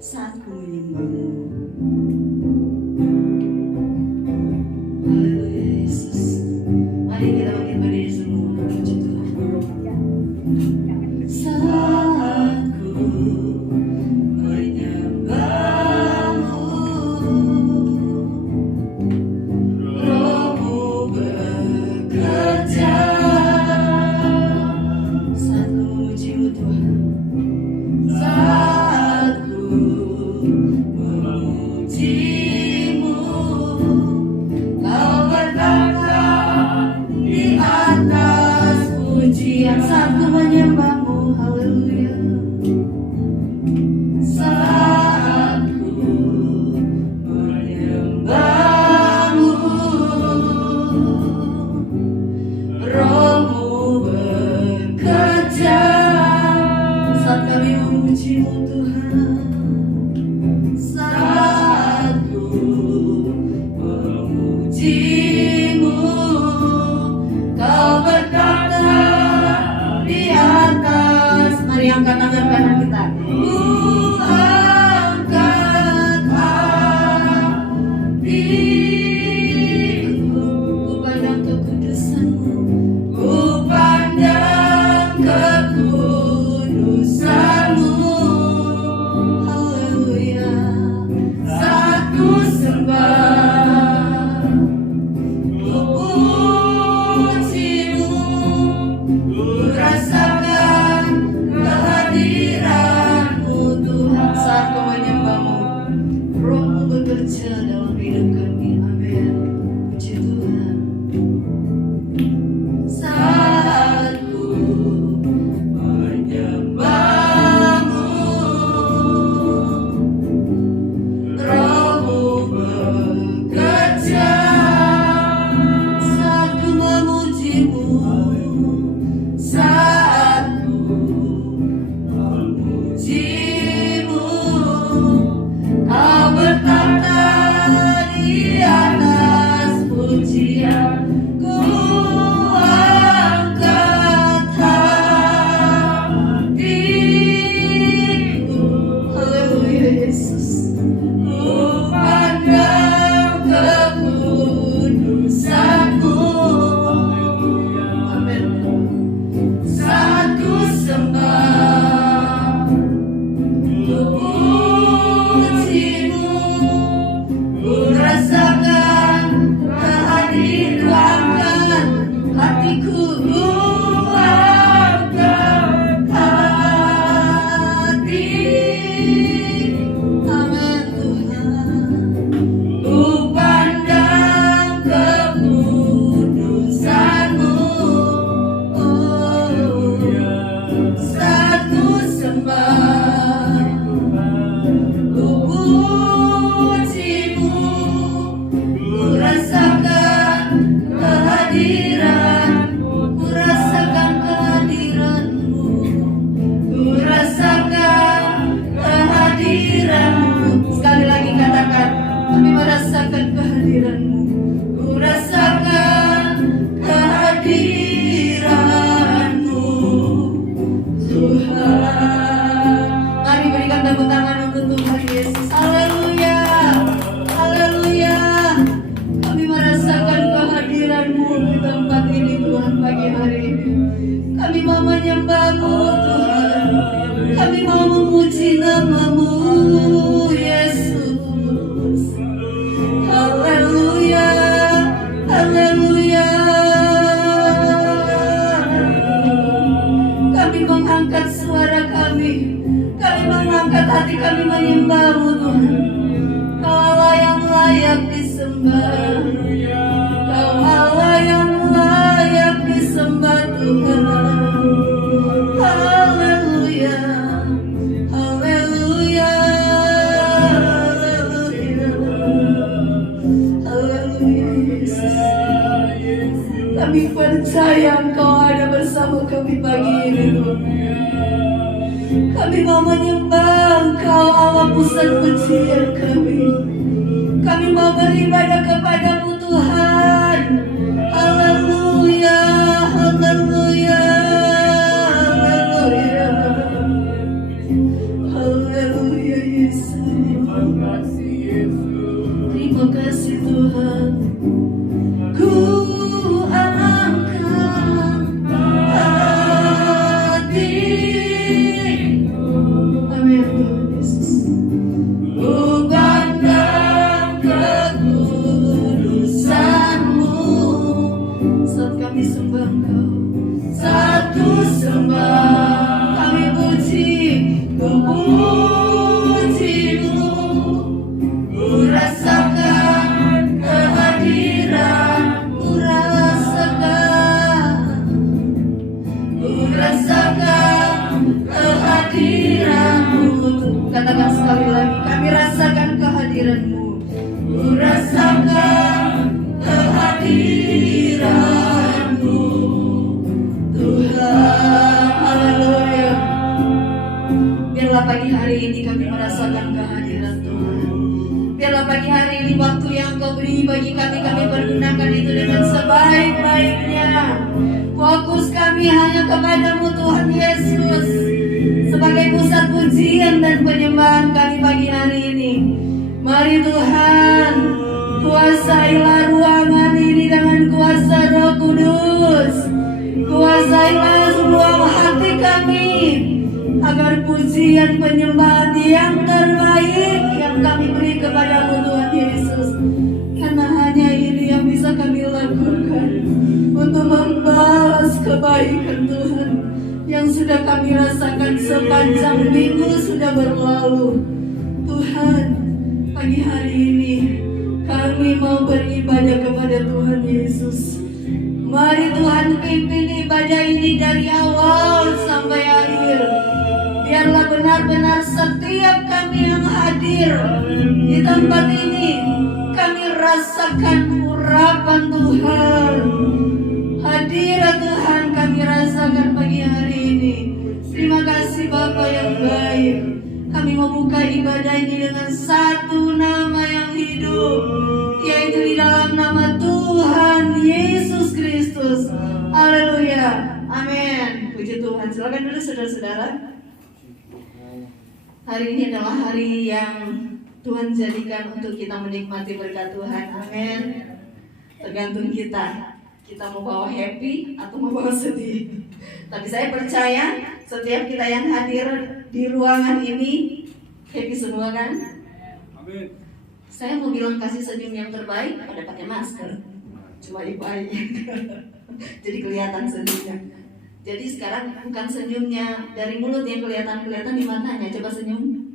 saat ku menyembahmu. Haleluya Yesus. Mari kita bangkit berdiri semua, puji Tuhan. Saat ku menyembahmu, Rohmu bekerja. Saat ku memujimu Tuhan, saat ku memujimu, Kau berkata di atas pujian. Saat ku menyembahmu, haleluya. Saat ku menyembahmu, Rohmu bekerja. Saat kami memujimu Tuhan, saat ku memujimu, Kau berkata di atas. Mari angkat tangan kanan kita. Ku angkat hatiku, ku pandang kekudusan-Mu, ku pandang kekudusan-Mu. Haleluya. Saat ku sembah, ku pujimu, ku rasakan kehadiran-Mu Tuhan. Saat ku menyembahmu, Roh-Mu bekerja dalam hidup kami. Amin. Puji Tuhan. Saat ku menyembahmu, Roh-Mu bekerja. Saat ku memujimu, saat ku memujimu, Kau berkata di atas pujian. Ku angkat hatiku, haleluya Yesus. Ku pandang kekudusan-Mu. Amin. Saat ku sembah, ku pujimu, ku rasakan kehadiran hatiku. Ku angkat hatiku. Amin Tuhan. Ku pandang kekudusan-Mu. Oh, saat ku sembah, ku pujimu, ku rasakan kehadiran-Mu, ku rasakan kehadiran-Mu, ku rasakan kehadiran-Mu. Sekali lagi katakan, kami merasakan kehadiran-Mu, ku rasakan kehadiran-Mu Tuhan. Mari berikan tepuk tangan untuk Tuhan Yesus. Haleluya, haleluya. Kami merasakan kehadiran-Mu di tempat ini Tuhan pagi hari ini. Kami mau menyembah-Mu Tuhan. Kami mau memuji nama-Mu Yesus. Haleluya, haleluya. Kami mengangkat suara kami, kami mengangkat hati kami menyembah-Mu Tuhan. Kau Allah yang layak disembah, Kau Allah yang layak disembah Tuhan. Haleluya, haleluya, haleluya, haleluya Yesus. Kami percaya Engkau ada bersama kami pagi ini Tuhan. Kami mau menyembah Engkau Allah pusat pujian kami. Kami mau beribadah kepada-Mu Tuhan. Haleluya, haleluya, haleluya, haleluya Yesus. Terima kasih Tuhan. Ku angkat hatiku. Amin Tuhan Yesus. Ku pandang kekudusan-Mu. Saat kami sembah Engkau, satu sembah kami puji, ku puji-Mu. Ku rasakan kehadiran-Mu, rasakan kehadiran-Mu. Katakan sekali lagi, kami rasakan kehadiran-Mu. Ku rasakan kehadiran-Mu, Tuhan. Haleluya. Biarlah pagi hari ini kami merasakan kehadiran Tuhan. Biarlah pagi hari ini waktu yang Kau beri bagi kami pergunakan itu dengan sebaik-baiknya. Fokus kami hanya kepadamu Tuhan Yesus, sebagai pusat pujian dan penyembahan kami pagi hari ini. Mari Tuhan, kuasailah ruangan ini dengan kuasa Roh Kudus. Kuasailah ruang hati kami, agar pujian penyembahan yang terbaik yang kami beri kepadamu Tuhan Yesus. Karena hanya ini yang bisa kami lakukan untuk membalas kebaikan Tuhan yang sudah kami rasakan sepanjang minggu sudah berlalu. Tuhan, pagi hari ini kami mau beribadah kepada Tuhan Yesus. Mari Tuhan pimpin ibadah ini dari awal sampai akhir. Biarlah benar-benar setiap kami yang hadir di tempat ini, kami rasakan urapan Tuhan. Hadirat Tuhan kami rasakan pagi hari ini. Terima kasih Bapa yang baik. Kami membuka ibadah ini dengan satu nama yang hidup, yaitu di dalam nama Tuhan Yesus Kristus. Haleluya. Amin. Puji Tuhan. Silakan dulu saudara-saudara. Hari ini adalah hari yang Tuhan jadikan untuk kita menikmati berkat Tuhan. Amin. Tergantung kita. Kita mau bawa happy atau mau bawa sedih. Tapi saya percaya setiap kita yang hadir di ruangan ini happy semua kan? Amin. Saya mau bilang kasih senyum yang terbaik pada pakai masker. Cuma ibu-ibu. Jadi kelihatan senyumnya. Jadi sekarang bukan senyumnya dari mulut yang kelihatan di matanya. Coba senyum.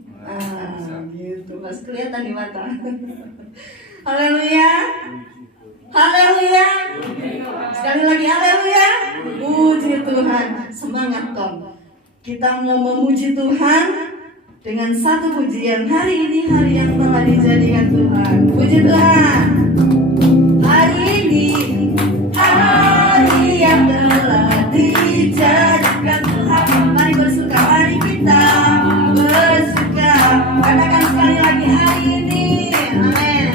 Gitu. Mas kelihatan di mata. Haleluya. Haleluya. Sekali lagi haleluya. Puji Tuhan. Semangat dong. Kita mau memuji Tuhan dengan satu pujian. Hari ini hari yang telah dijadikan Tuhan. Puji Tuhan. Hari ini hari yang telah dijadikan Tuhan. Mari bersuka, mari kita bersuka. Katakan sekali lagi hari ini. Amin.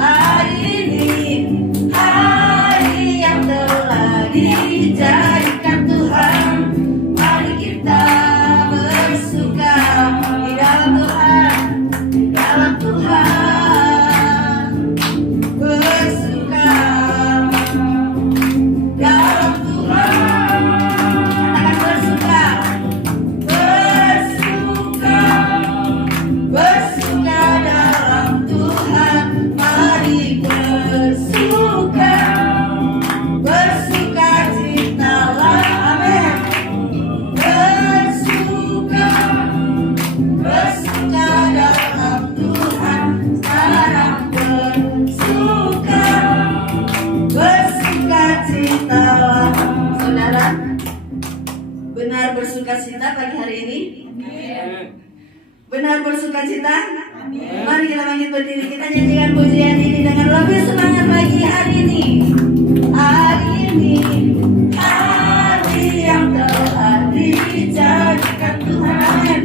Hari ini hari yang telah dijadikan Tuhan. Mari kita bersuka di dalam Tuhan, di dalam Tuhan. Bersuka dalam Tuhan. Katakan bersuka, bersuka, bersuka dalam Tuhan. Mari bersuka, bersuka citalah. Amin. Bersuka, bersuka dalam Tuhan. Sekarang bersuka, bersuka citalah. Saudara, benar bersuka cita pagi hari ini? Benar bersuka cita? Mari kita bangkit berdiri, kita nyanyikan pujian ini dengan lebih semangat pagi hari ini. Hari ini hari yang telah dijadikan Tuhan.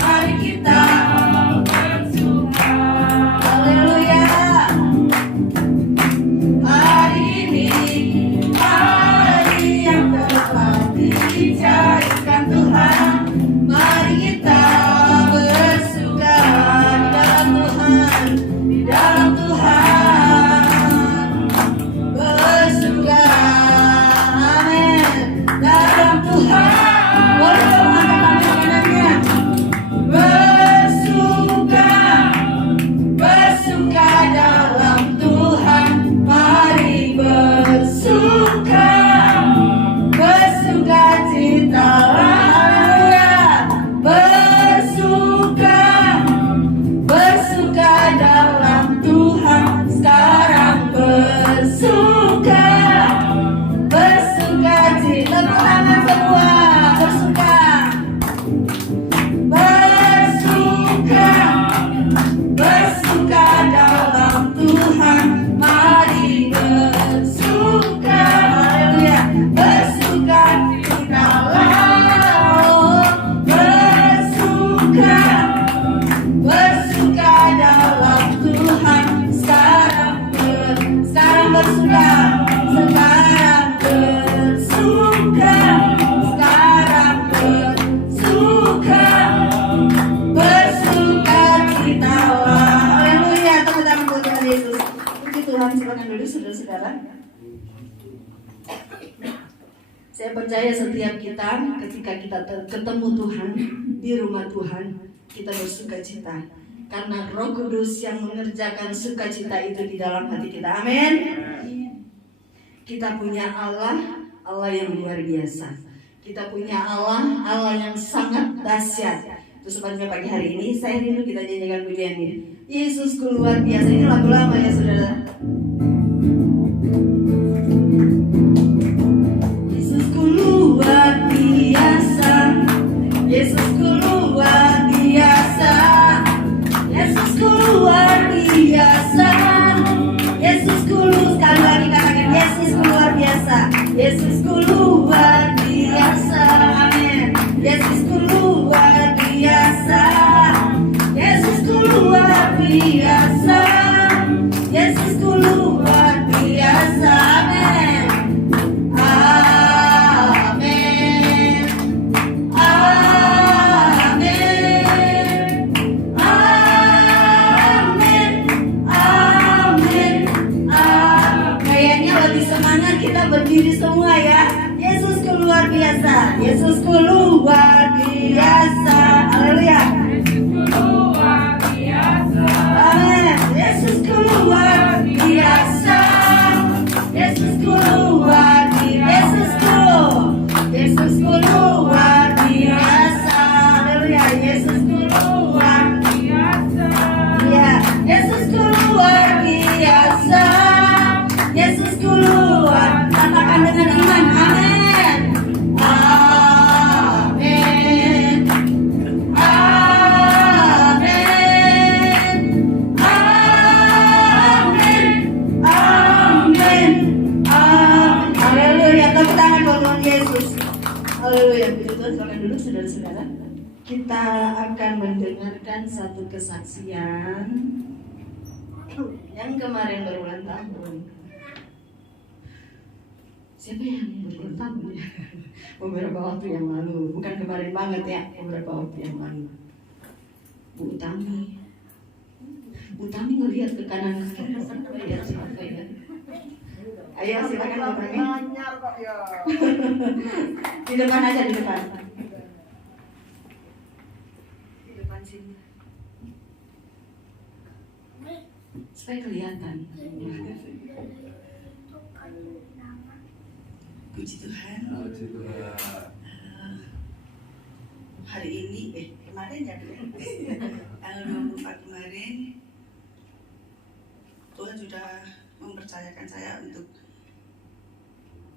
Mari kita bersuka. Haleluya. Hari ini hari yang telah dijadikan Tuhan. Mari kita bersuka di dalam Saya percaya setiap kita ketika kita ketemu Tuhan di rumah Tuhan, kita bersuka cita karena Roh Kudus yang mengerjakan sukacita itu di dalam hati kita. Amin. Kita punya Allah, Allah yang luar biasa. Kita punya Allah, Allah yang sangat dahsyat. Itu sebabnya pagi hari ini saya rindu kita nyanyikan pujian ini. Yesusku luar biasa. Ini lagu lama ya saudara. Yesusku luar biasa, Yesusku luar biasa, Yesusku luar biasa, Yesusku sekali lagi katakan Yesusku luar biasa, Yesusku luar biasa, amin. Yesusku luar biasa, Yesusku luar biasa, Yesusku luar biasa, amin. Berdiri semua ya. Yesusku luar biasa, Yesusku luar biasa. Haleluya. Yesusku luar biasa. Amin. Yesusku luar biasa. Yesusku luar biasa. Yesusku luar biasa. Haleluya. Yesusku luar biasa. Ya, Yesusku luar biasa. Yesusku luar. Katakan dengan iman, amin. Amin. Amin. Amin. Amin. Amin. Haleluya. Tepuk tangan buat Tuhan Yesus. Haleluya. Puji Tuhan. Silakan duduk saudara-saudara. Kita akan mendengarkan satu kesaksian yang kemarin berulang tahun. Siapa yang berulang tahun ya? Beberapa waktu yang lalu, bukan kemarin banget ya, beberapa waktu yang lalu. Bu Utami ngelihat ke kanan ke kiri, lihat siapa ya? Ayo silakan Bu Utami. Di depan aja, di depan. Di depan sini. Supaya kelihatan. Puji Tuhan. Hari ini, kemarin ya, tanggal 24 kemarin, Tuhan sudah mempercayakan saya untuk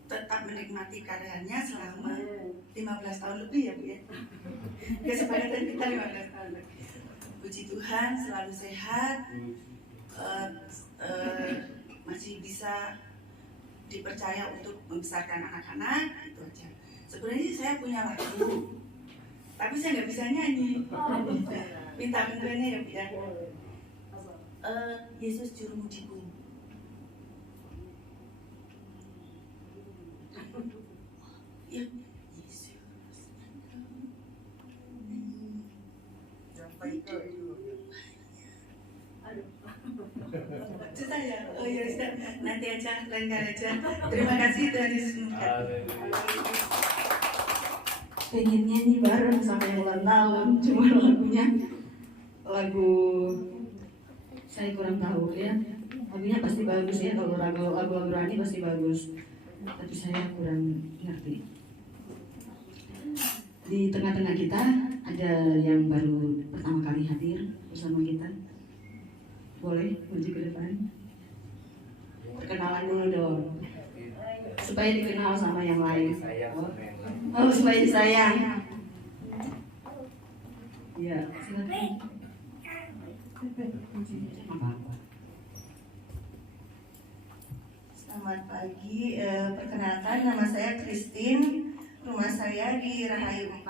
tetap menikmati karyanya selama 15 tahun lebih ya Bu ya. Kesepakatan kita 15 tahun lebih. Puji Tuhan, selalu sehat, masih bisa dipercaya untuk membesarkan anak-anak, itu aja. Sebenarnya saya punya lagu, tapi saya nggak bisa nyanyi. Minta bantuannya ya Bu ya. Yesus juru mujiku. Ya, Yesus. Susah ya? Oh iya, nanti aja, lain kali aja. Terima kasih Tuhan Yesus memberkati. Pengen nyanyi bareng sampai ulang tahun, cuma lagunya lagu saya kurang tahu ya. Lagunya pasti bagus ya, kalau lagu Rani pasti bagus, tapi saya kurang ngerti. Di tengah-tengah kita ada yang baru pertama kali hadir bersama kita. Boleh maju ke depan. Perkenalan dulu dong, supaya dikenal sama yang lain. Oh, supaya disayang. Ya, silakan. Selamat pagi, perkenalkan nama saya Christine, rumah saya di Rahayu 4.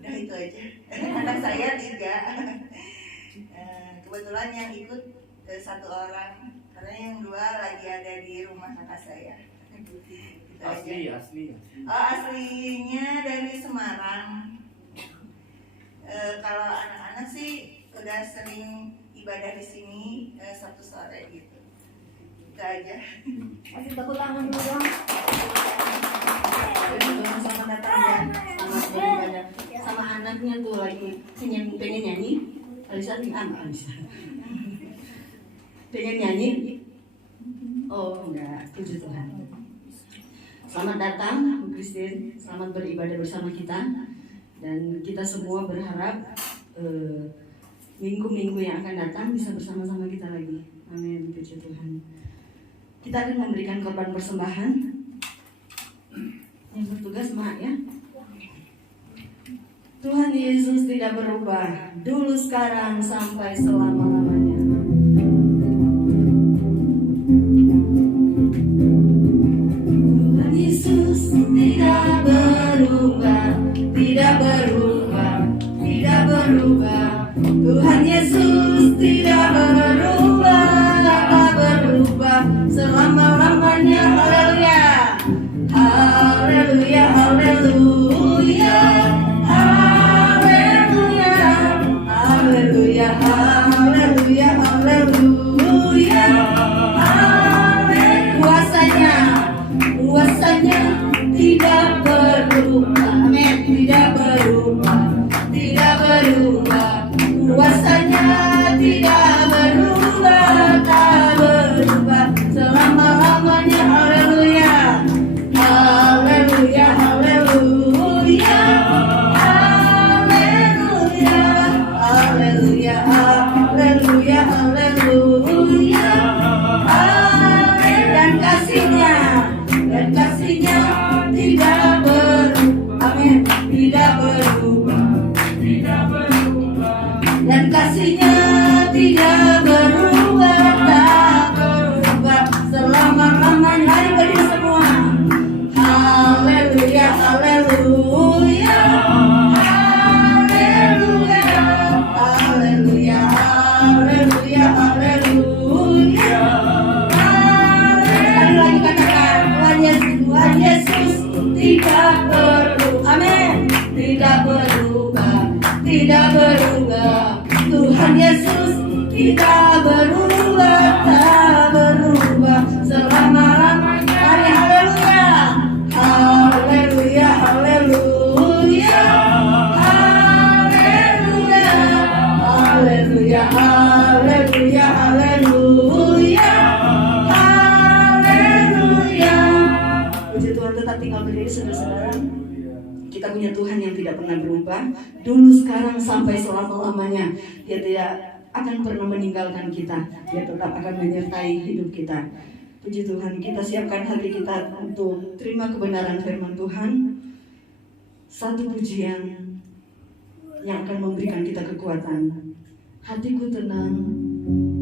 Udah itu aja. Anak saya 3. Kebetulan yang ikut 1 orang, karena yang 2 lagi ada di rumah kakak saya. Gitu Asli. Oh, aslinya dari Semarang. Kalau anak-anak sih udah sering ibadah di sini Sabtu sore gitu. Itu aja. Kasih tepuk tangan dulu dong. Selamat datang ya. Selamat beribadah. Sama anaknya tuh lagi pengen nyanyi. Alisa apa Alisa? Pengen nyanyi? Oh enggak, puji Tuhan. Selamat datang Bu Christine, selamat beribadah bersama kita. Dan kita semua berharap minggu-minggu yang akan datang bisa bersama-sama kita lagi. Amin, puji Tuhan. Kita akan memberikan korban persembahan. Yang bertugas Mak ya. Tuhan Yesus tidak berubah, dulu sekarang sampai selama-lamanya. Tuhan Yesus tidak berubah, tidak berubah, tidak berubah. Tuhan Yesus tidak berubah, tak berubah selama-lamanya. Haleluya, haleluya, haleluya, haleluya, haleluya, haleluya, haleluya. Kuasanya tidak berubah, amin, tidak berubah, tidak berubah. Kuasanya tidak berubah, tak berubah selama-lamanya. Haleluya, haleluya, haleluya, haleluya, haleluya, haleluya, haleluya. Dan kasihnya tidak berubah, amin, tidak berubah, tidak berubah. Dan kasihnya tidak berubah, tak berubah selama-lamanya. Mari berdiri semua. Haleluya, haleluya, haleluya, haleluya, haleluya, haleluya. Sekali lagi katakan, Tuhan Yesus tidak berubah, amin, tidak berubah, tidak berubah. Tuhan Yesus tidak berubah, tak berubah selama-lamanya. Mari haleluya, haleluya, haleluya, haleluya, haleluya, haleluya, haleluya, haleluya. Puji Tuhan. Tetap tinggal berdiri saudara-saudara. Kita punya Tuhan yang tidak pernah berubah, dulu, sekarang, sampai selama-lamanya. Dia tidak akan pernah meninggalkan kita. Dia tetap akan menyertai hidup kita. Puji Tuhan. Kita siapkan hati kita untuk terima kebenaran firman Tuhan. Satu pujian yang akan memberikan kita kekuatan. Hatiku tenang,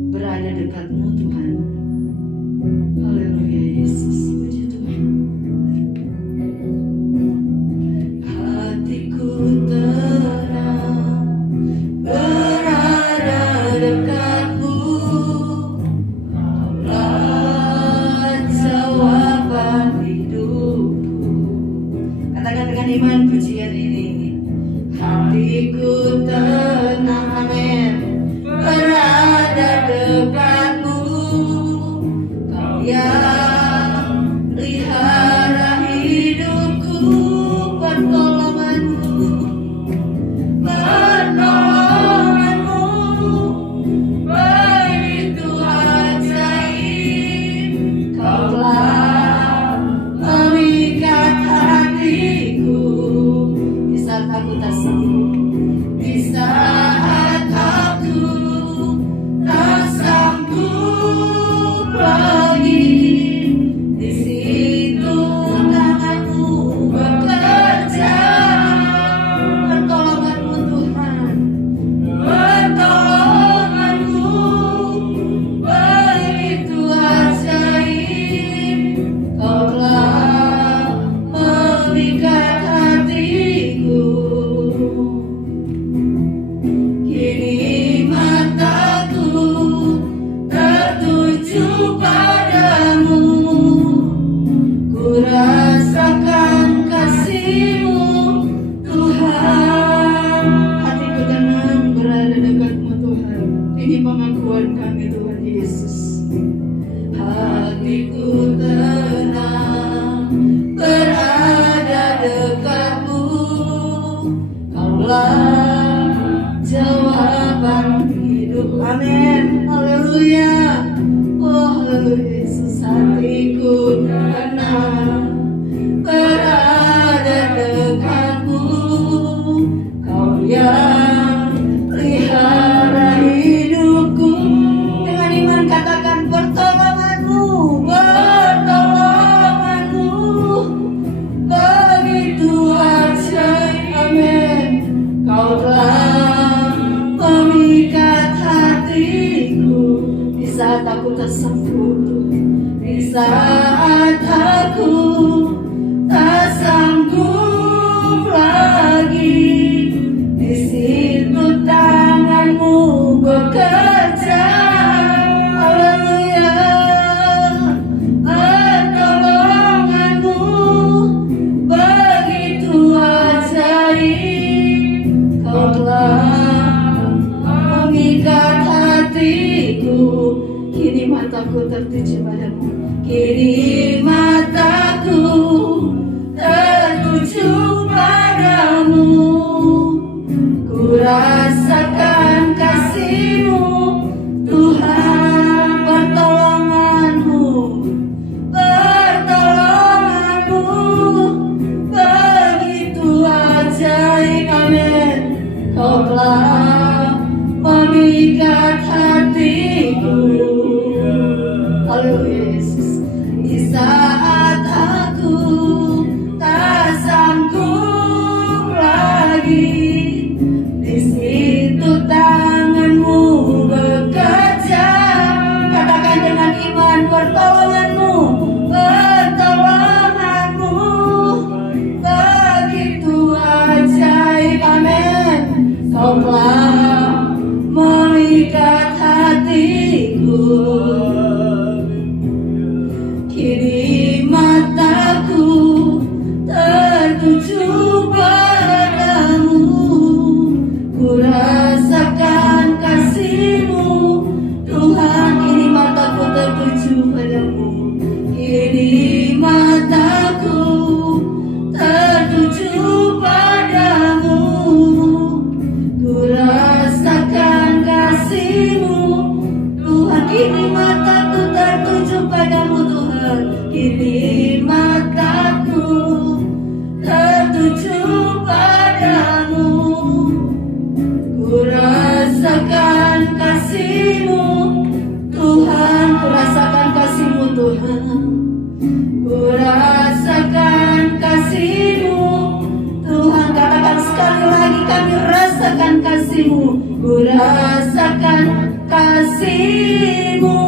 berada dekatmu Tuhan. Haleluya Yesus. Puji Tuhan. Hatiku tenang, berada dekatmu. Kaulah jawaban hidupku. Katakan dengan iman pujian ini. Hatiku tenang, amin, berada dekatmu. Kau yang saat aku tak sanggup, di saat aku tak sanggup lagi, di situ tanganmu bekerja. Haleluya, pertolonganmu begitu ajaib. Kau telah memikat hatiku, kini mataku tertuju padamu, kini mataku tertuju padamu. Ku rasakan kasih-Mu Tuhan, pertolongan-Mu begitu ajaib. Amin. Kau telah memikat hatiku. Haleluya Yesus. Di saat aku tak sanggup lagi, di situ tangan-Mu bekerja. Katakan dengan iman, pertolongan-Mu begitu ajaib. Amin. Kau telah memikat hatiku, kini mataku tertuju padamu. Ku rasakan kasih-Mu Tuhan, kini mataku tertuju padamu, kini mataku tertuju padamu. Ku rasakan kasih-Mu Tuhan, kini mataku tertuju padamu Tuhan, kini mataku tertuju padamu. Ku rasakan kasih-Mu Tuhan, ku rasakan kasih-Mu Tuhan, ku rasakan kasih-Mu Tuhan. Katakan sekali lagi, kami rasakan kasih-Mu, ku rasakan kasih-Mu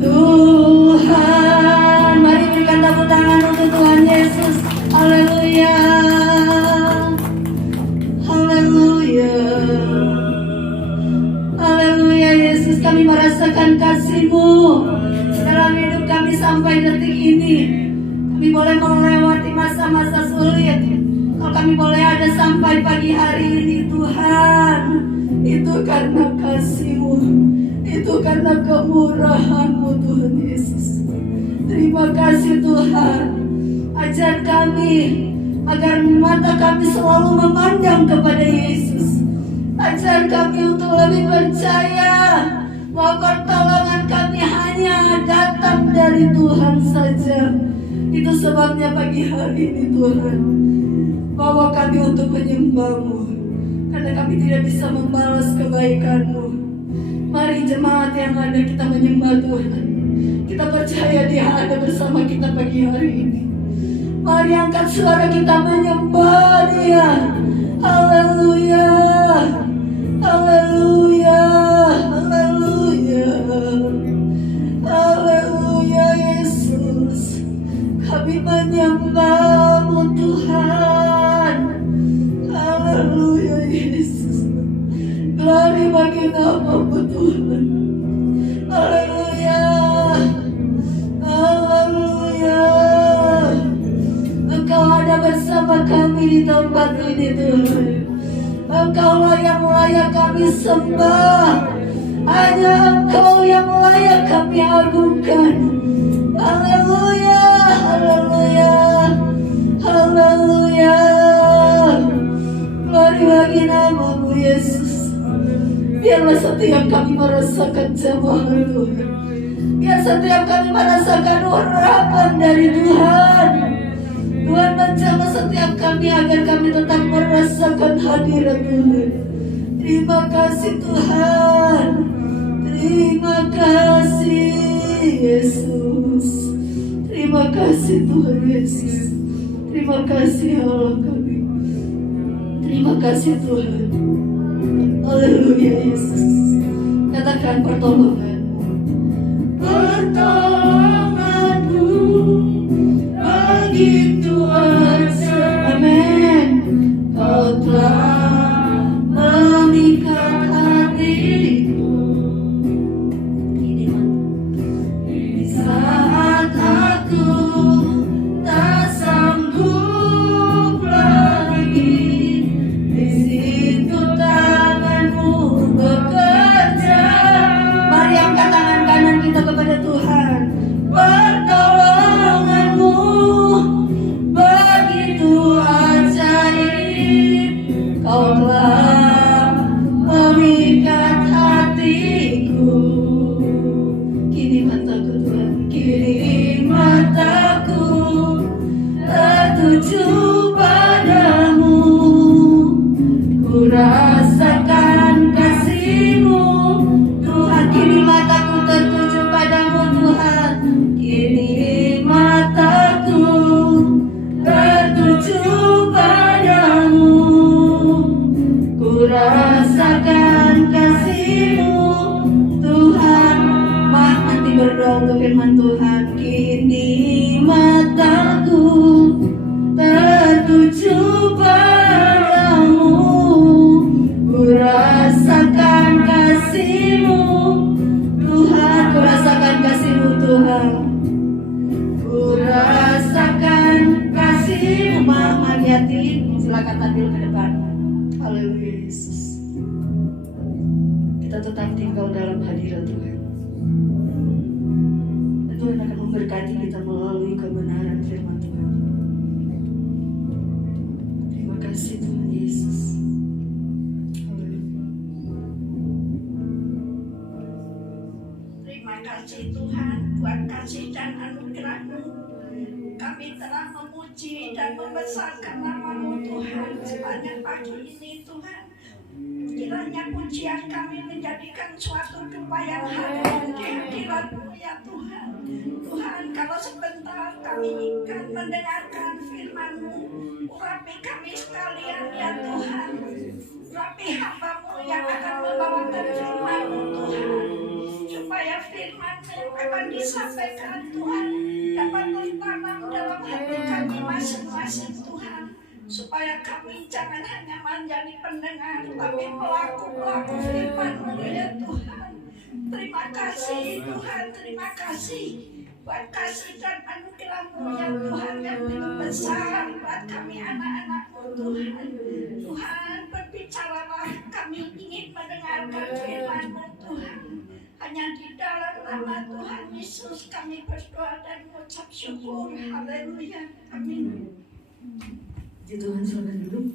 Tuhan. Mari berikan tepuk tangan untuk Tuhan Yesus. Haleluya, haleluya, haleluya Yesus. Kami merasakan kasih-Mu dalam hidup kami sampai detik ini. Kami boleh melewati masa-masa sulit. Kalau kami boleh ada sampai pagi hari ini Tuhan, itu karena kasih-Mu, itu karena kemurahan-Mu Tuhan Yesus. Terima kasih Tuhan. Ajar kami agar mata kami selalu memandang kepada Yesus. Ajar kami untuk lebih percaya bahwa pertolongan kami hanya datang dari Tuhan saja. Itu sebabnya pagi hari ini Tuhan, bawa kami untuk menyembah-Mu, karena kami tidak bisa membalas kebaikan-Mu. Mari jemaat yang ada, kita menyembah Tuhan. Kita percaya Dia ada bersama kita pagi hari ini. Mari angkat suara kita menyembah Dia. Haleluya, haleluya, haleluya, haleluya Yesus. Kami menyembah-Mu Tuhan. Haleluya Yesus. Glory bagi nama-Mu Tuhan. Haleluya, haleluya. Engkau ada bersama kami di tempat ini Tuhan. Engkaulah yang layak kami sembah. Hanya Engkau yang layak kami agungkan. Haleluya, haleluya, haleluya. Glory bagi nama-Mu Yesus. Biarlah setiap kami merasakan jamahan Tuhan. Biar setiap kami merasakan urapan dari Tuhan. Tuhan menjamah setiap kami agar kami tetap merasakan hadirat Tuhan. Terima kasih Tuhan. Terima kasih Yesus. Terima kasih Tuhan Yesus. Terima kasih Allah kami. Terima kasih Tuhan. Haleluya Yesus. Katakan pertolongan. pertolonganmu begitu besar. Amin. Kau telah memikat hatiku. Di saat aku tak sanggup lagi, di situ tanganmu bekerja. Mari angkat tangan kanan kita kepada Tuhan. Pertolonganmu begitu ajaib, kau telah memikat hatiku. Kini mataku Tuhan, kini mataku tertuju padamu. Ku rasakan kasih-Mu Tuhan. Kini mataku tertuju padamu Tuhan. Kini mataku tertuju padamu. Ku rasakan kasih-Mu Tuhan. Mari berdoa untuk firman Tuhan. Kini mataku tertuju padamu. Ku rasakan kasih-Mu Tuhan. Ku rasakan kasih-Mu Tuhan. Ku rasakan kasih-Mu. Mari hati, silakan tampil ke depan. Haleluya Yesus. Kita tetap tinggal dalam hadirat Tuhan. Dan Tuhan akan memberkati kita melalui kebenaran firman Tuhan. Terima kasih Tuhan Yesus. Haleluya. Terima kasih Tuhan buat kasih dan anugerah-Mu. Kami telah memuji dan membesarkan nama-Mu Tuhan sepanjang pagi ini Tuhan. Kiranya pujian kami menjadikan suatu upaya hadir di hadirat-Mu ya Tuhan. Tuhan, kalau sebentar kami ingin mendengarkan firman-Mu, urapi kami sekalian ya Tuhan. Urapi hamba-Mu yang akan membawakan firman-Mu Tuhan, supaya firman-Mu yang akan disampaikan Tuhan dapat tertanam dalam hati kami masing-masing Tuhan. Supaya kami jangan hanya menjadi pendengar, tapi pelaku-pelaku firman-Mu ya Tuhan. Terima kasih Tuhan, terima kasih buat kasih dan anugerah-Mu ya Tuhan yang begitu besar buat kami anak-anak-Mu Tuhan. Tuhan, berbicaralah, kami ingin mendengarkan firman-Mu Tuhan. Hanya di dalam nama Tuhan Yesus kami berdoa dan mengucap syukur. Haleluya, amin. Puji Tuhan, silakan duduk.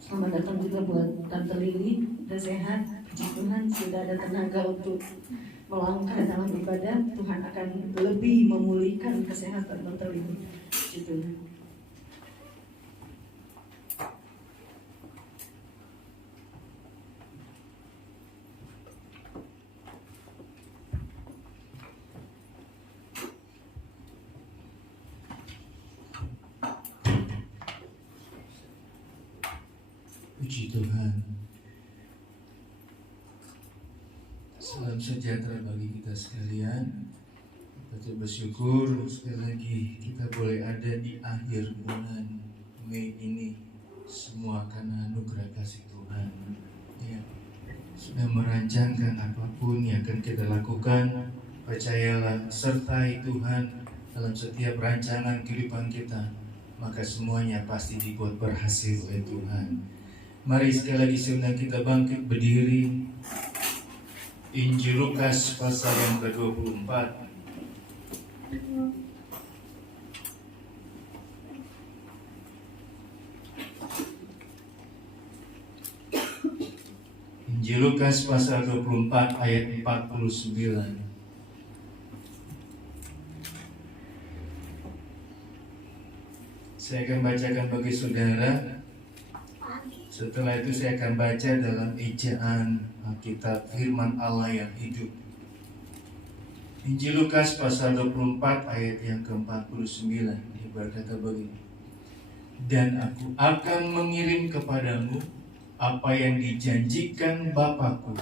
Selamat datang juga buat Tante Lili, udah sehat. Puji Tuhan, sudah ada tenaga untuk melangkah dalam ibadah. Tuhan akan lebih memulihkan kesehatan Tante Lili. Puji Tuhan. Puji Tuhan. Salam sejahtera bagi kita sekalian. Kita bersyukur sekali lagi kita boleh ada di akhir bulan Mei ini. Semua karena anugerah kasih Tuhan. Ya, sudah merancangkan apapun yang akan kita lakukan, percayalah, sertai Tuhan dalam setiap rancangan kehidupan kita, maka semuanya pasti dibuat berhasil oleh Tuhan. Mari sekali lagi sebelum kita bangkit berdiri. Injil Lukas pasal yang ke-24. Injil Lukas pasal 24 ayat 49. Saya akan bacakan bagi saudara. Setelah itu saya akan baca dalam ejaan Alkitab Firman Allah yang hidup. Injil Lukas pasal 24 ayat yang ke-49 berkata begini. Dan aku akan mengirim kepadamu apa yang dijanjikan Bapakku,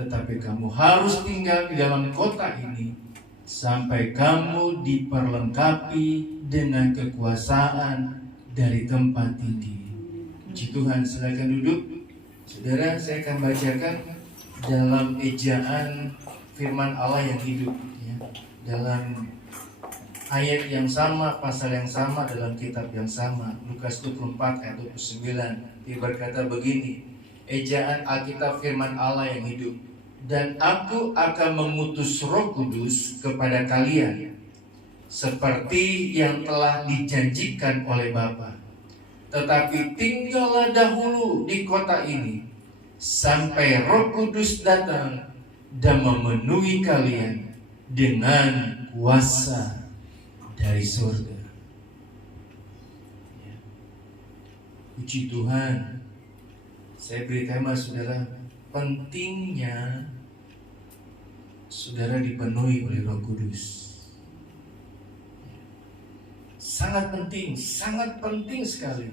tetapi kamu harus tinggal di dalam kota ini sampai kamu diperlengkapi dengan kekuasaan dari tempat tinggi. Puji Tuhan, silakan duduk. Saudara, saya akan bacakan dalam ejaan firman Allah yang hidup, ya. Dalam ayat yang sama, pasal yang sama, dalam kitab yang sama, Lukas 24 ayat 29. Dia berkata begini, ejaan Alkitab firman Allah yang hidup. Dan aku akan mengutus Roh Kudus kepada kalian seperti yang telah dijanjikan oleh Bapa. Tetapi tinggallah dahulu di kota ini sampai Roh Kudus datang dan memenuhi kalian dengan kuasa dari surga. Ya. Puji Tuhan. Saya beri tema, saudara, pentingnya saudara dipenuhi oleh Roh Kudus. Sangat penting sekali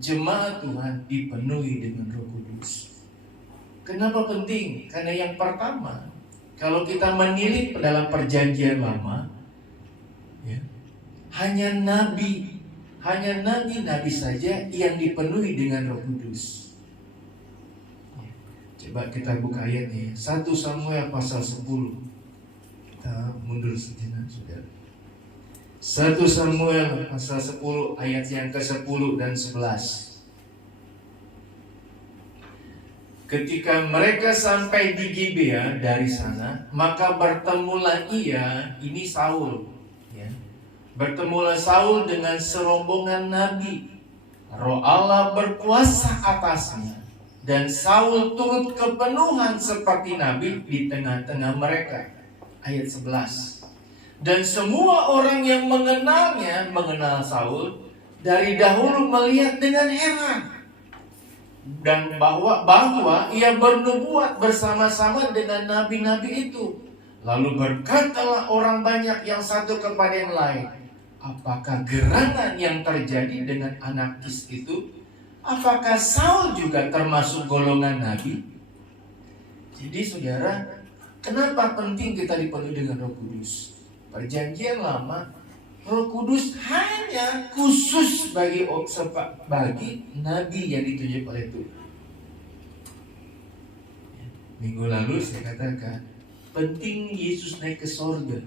jemaat Tuhan dipenuhi dengan Roh Kudus. Kenapa penting? Karena yang pertama, kalau kita menilik dalam perjanjian lama, ya, hanya nabi saja yang dipenuhi dengan Roh Kudus. Ya, coba kita buka ayatnya, 1 Samuel pasal 10. Kita mundur sejenak, saudara. 1 Samuel pasal 10 ayat yang ke-10 dan 11. Ketika mereka sampai di Gibea dari sana, maka bertemulah ia, ini Saul, ya. Bertemulah Saul dengan serombongan nabi. Roh Allah berkuasa atasnya, dan Saul turut kepenuhan seperti nabi di tengah-tengah mereka. Ayat 11. Dan semua orang yang mengenalnya, mengenal Saul, dari dahulu melihat dengan heran. Dan bahwa ia bernubuat bersama-sama dengan nabi-nabi itu. Lalu berkatalah orang banyak yang satu kepada yang lain, apakah gerangan yang terjadi dengan anak Kis itu? Apakah Saul juga termasuk golongan nabi? Jadi saudara, kenapa penting kita dipenuhi dengan Roh Kudus? Perjanjian lama, Roh Kudus hanya khusus bagi nabi yang ditunjuk oleh Tuhan. Minggu lalu saya katakan, penting Yesus naik ke sorga.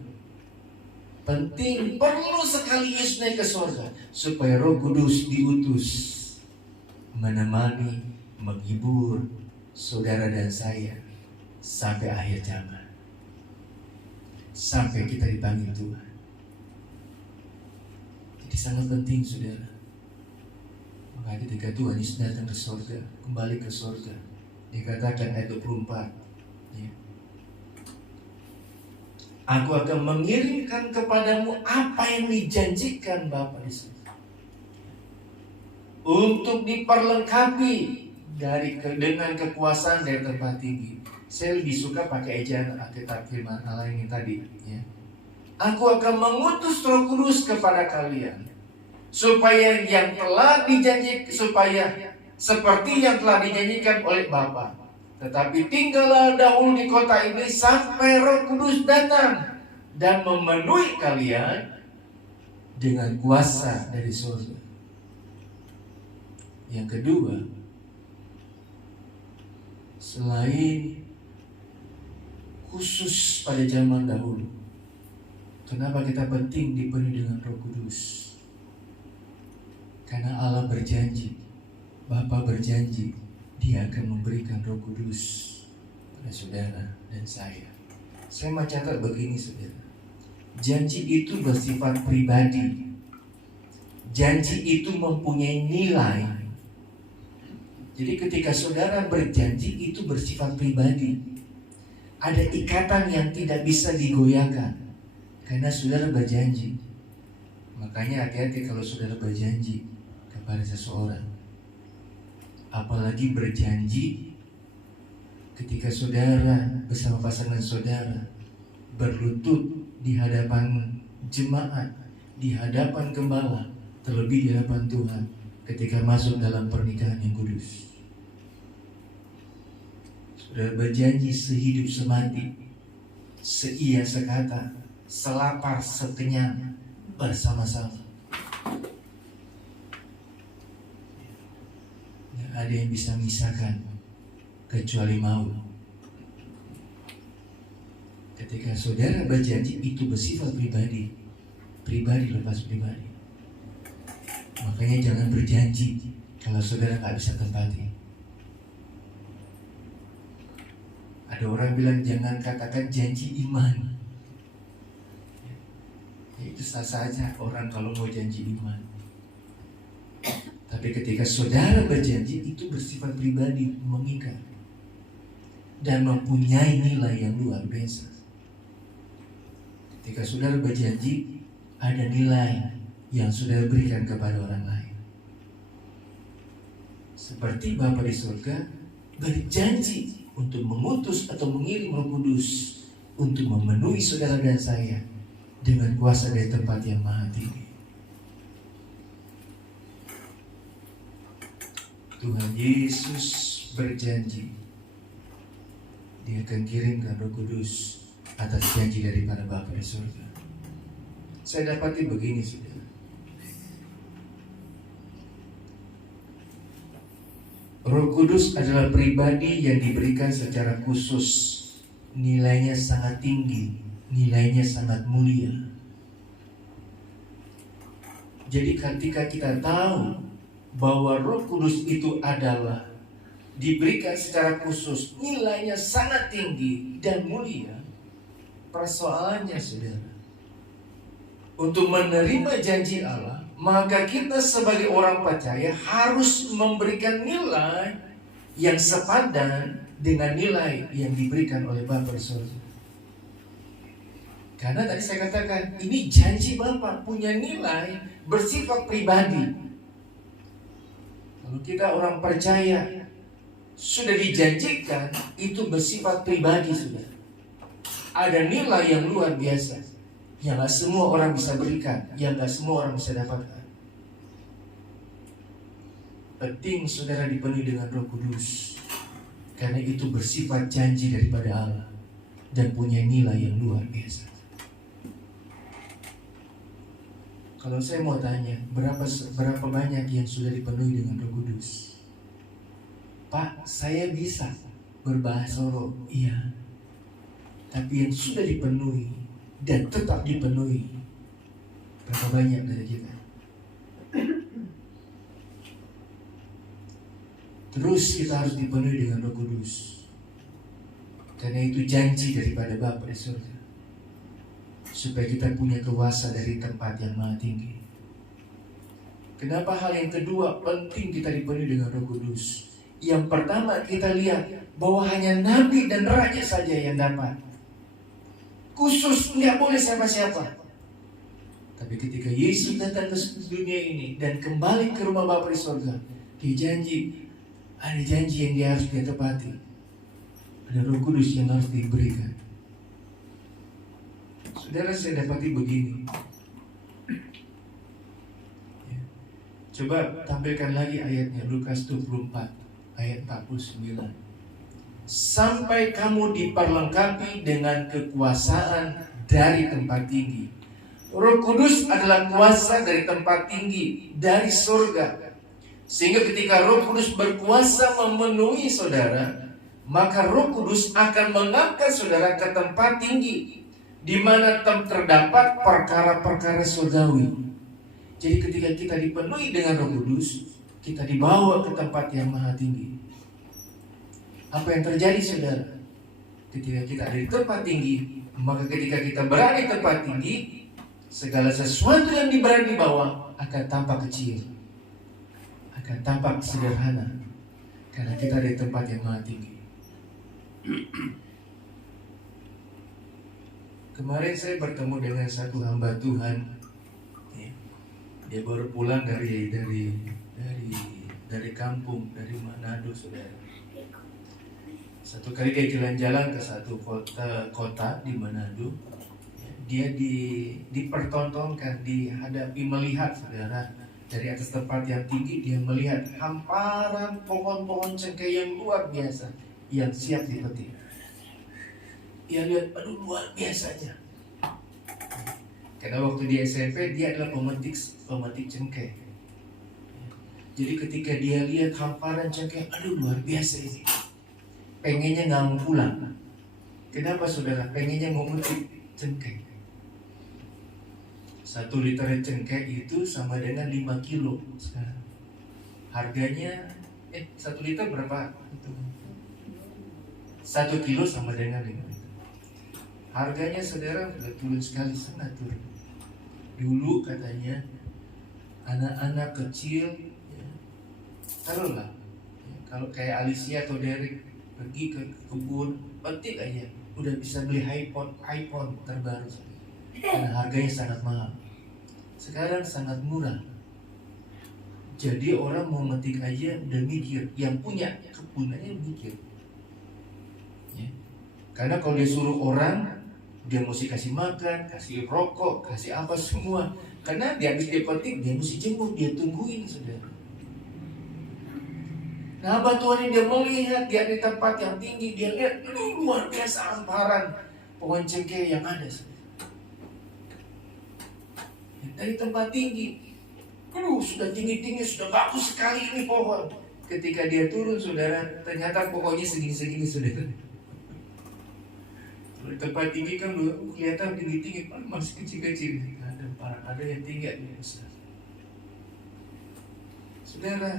Perlu sekali Yesus naik ke sorga, supaya Roh Kudus diutus menemani, menghibur saudara dan saya sampai akhir zaman, sampai kita dipanggil Tuhan. Jadi sangat penting, saudara. Maka ketika Tuhan Yesus datang ke sorga, kembali ke sorga, dikatakan ayat 24, ya, aku akan mengirimkan kepadamu apa yang dijanjikan Bapa di surga, untuk diperlengkapi dengan kekuasaan dari tempat tinggi. Saya lebih suka pakai ejaan Alkitab firman Allah ini tadi, ya. Aku akan mengutus Roh Kudus kepada kalian, supaya yang telah dijanjikan, seperti yang telah dijanjikan oleh Bapa. Tetapi tinggallah dahulu di kota ini sampai Roh Kudus datang dan memenuhi kalian dengan kuasa dari surga. Yang kedua, selain khusus pada zaman dahulu, kenapa kita penting dipenuhi dengan Roh Kudus? Karena Allah berjanji, Bapa berjanji, Dia akan memberikan Roh Kudus pada saudara dan saya. Saya mau catat begini, saudara. Janji itu bersifat pribadi. Janji itu mempunyai nilai. Jadi ketika saudara berjanji, itu bersifat pribadi. Ada ikatan yang tidak bisa digoyahkan, karena saudara berjanji. Makanya hati-hati kalau saudara berjanji kepada seseorang. Apalagi berjanji ketika saudara bersama pasangan saudara berlutut di hadapan jemaat, di hadapan gembala, terlebih di hadapan Tuhan ketika masuk dalam pernikahan yang kudus. Saudara berjanji sehidup semati, seia sekata, selapar sekenyang bersama-sama. Tidak ada yang bisa memisahkan kecuali maut. Ketika saudara berjanji itu bersifat pribadi, pribadi lepas pribadi. Makanya jangan berjanji kalau saudara nggak bisa tepati. Ada orang bilang jangan katakan janji iman. Ya, itu sah saja orang kalau mau janji iman. Tapi ketika saudara berjanji itu bersifat pribadi, mengikat dan mempunyai nilai yang luar biasa. Ketika saudara berjanji, ada nilai yang saudara berikan kepada orang lain. Seperti Bapa di surga berjanji untuk mengutus atau mengirim Roh Kudus untuk memenuhi saudara dan saya dengan kuasa dari tempat yang maha tinggi. Tuhan Yesus berjanji Dia akan kirimkan Roh Kudus atas janji daripada Bapa di surga. Saya dapati begini, saudara. Roh Kudus adalah pribadi yang diberikan secara khusus. Nilainya sangat tinggi, nilainya sangat mulia. Jadi ketika kita tahu bahwa Roh Kudus itu adalah diberikan secara khusus, nilainya sangat tinggi dan mulia. Persoalannya, saudara, untuk menerima janji Allah, maka kita sebagai orang percaya harus memberikan nilai yang sepadan dengan nilai yang diberikan oleh Bapa di surga. Karena tadi saya katakan, ini janji Bapa punya nilai bersifat pribadi. Kalau kita orang percaya, sudah dijanjikan, itu bersifat pribadi, saudara. Ada nilai yang luar biasa yang gak semua orang bisa berikan, yang gak semua orang bisa dapatkan. Penting saudara dipenuhi dengan Roh Kudus, karena itu bersifat janji daripada Allah dan punya nilai yang luar biasa. Kalau saya mau tanya, berapa banyak yang sudah dipenuhi dengan Roh Kudus? Pak, saya bisa berbahasa roh, iya. Tapi yang sudah dipenuhi dan tetap dipenuhi, berapa banyak dari kita? Terus kita harus dipenuhi dengan Roh Kudus, karena itu janji daripada Bapa di surga, supaya kita punya kuasa dari tempat yang maha tinggi. Kenapa hal yang kedua penting kita dipenuhi dengan Roh Kudus? Yang pertama, kita lihat bahwa hanya nabi dan raja saja yang dapat. Khusus, nggak boleh siapa-siapa. Tapi ketika Yesus datang ke dunia ini dan kembali ke rumah Bapa di surga, Dia janji, ada janji yang dia harus dia tepati. Ada Roh Kudus yang harus diberikan. Saudara, saya dapati begini. Ya. Coba tampilkan lagi ayatnya, Lukas 24 ayat 49. Sampai kamu diperlengkapi dengan kekuasaan dari tempat tinggi. Roh Kudus adalah kuasa dari tempat tinggi, dari surga. Sehingga ketika Roh Kudus berkuasa memenuhi saudara, maka Roh Kudus akan mengangkat saudara ke tempat tinggi, di mana terdapat perkara-perkara surgawi. Jadi ketika kita dipenuhi dengan Roh Kudus, kita dibawa ke tempat yang maha tinggi. Apa yang terjadi, saudara? Ketika kita ada di tempat tinggi, maka ketika kita berada di tempat tinggi, segala sesuatu yang berada di bawah akan tampak kecil, akan tampak sederhana, karena kita ada di tempat yang maha tinggi. Kemarin saya bertemu dengan satu hamba Tuhan. Dia baru pulang dari kampung, dari Manado, saudara. Satu kali dia jalan-jalan ke satu kota di Manado, dia dipertontonkan, dihadapi melihat, saudara, dari atas tempat yang tinggi dia melihat hamparan pohon-pohon cengkeh yang luar biasa, yang siap dipetik. Dia lihat, aduh luar biasanya. Karena waktu di SMP dia adalah pemetik cengkeh. Jadi ketika dia lihat hamparan cengkeh, aduh luar biasa ini. Pengennya nggak mau pulang. Kenapa saudara? Pengennya mau metik cengkeh. 1 liter cengkeh itu sama dengan 5 kilo sekarang. Harganya 1 liter berapa? 1 kilo sama dengan 5 liter. Harganya saudara sudah turun sekali, sangat turun. Dulu katanya anak-anak kecil taruhlah kalau kayak Alicia atau Derek pergi ke kebun petik aja udah bisa beli iPhone terbaru karena harganya sangat mahal. Sekarang sangat murah. Jadi orang mau metik aja udah mikir, yang punya kebun aja mikir ya. Karena kalau dia suruh orang, dia mesti kasih makan, kasih rokok, kasih apa semua. Karena dia habis dia petik, dia mesti jemur, dia tungguin saudara. Nah Tuhan dia melihat dia di tempat yang tinggi, dia lihat luar biasa hamparan pohon cengkeh yang ada saudara. Dari tempat tinggi, sudah tinggi-tinggi, sudah bagus sekali ini pohon. Ketika dia turun saudara, ternyata pohonnya segini-segini saudara. Di tempat tinggi kan kelihatan tinggi-tinggi, masih kecil-kecil. Ada yang tinggi, ada yang besar. Saudara,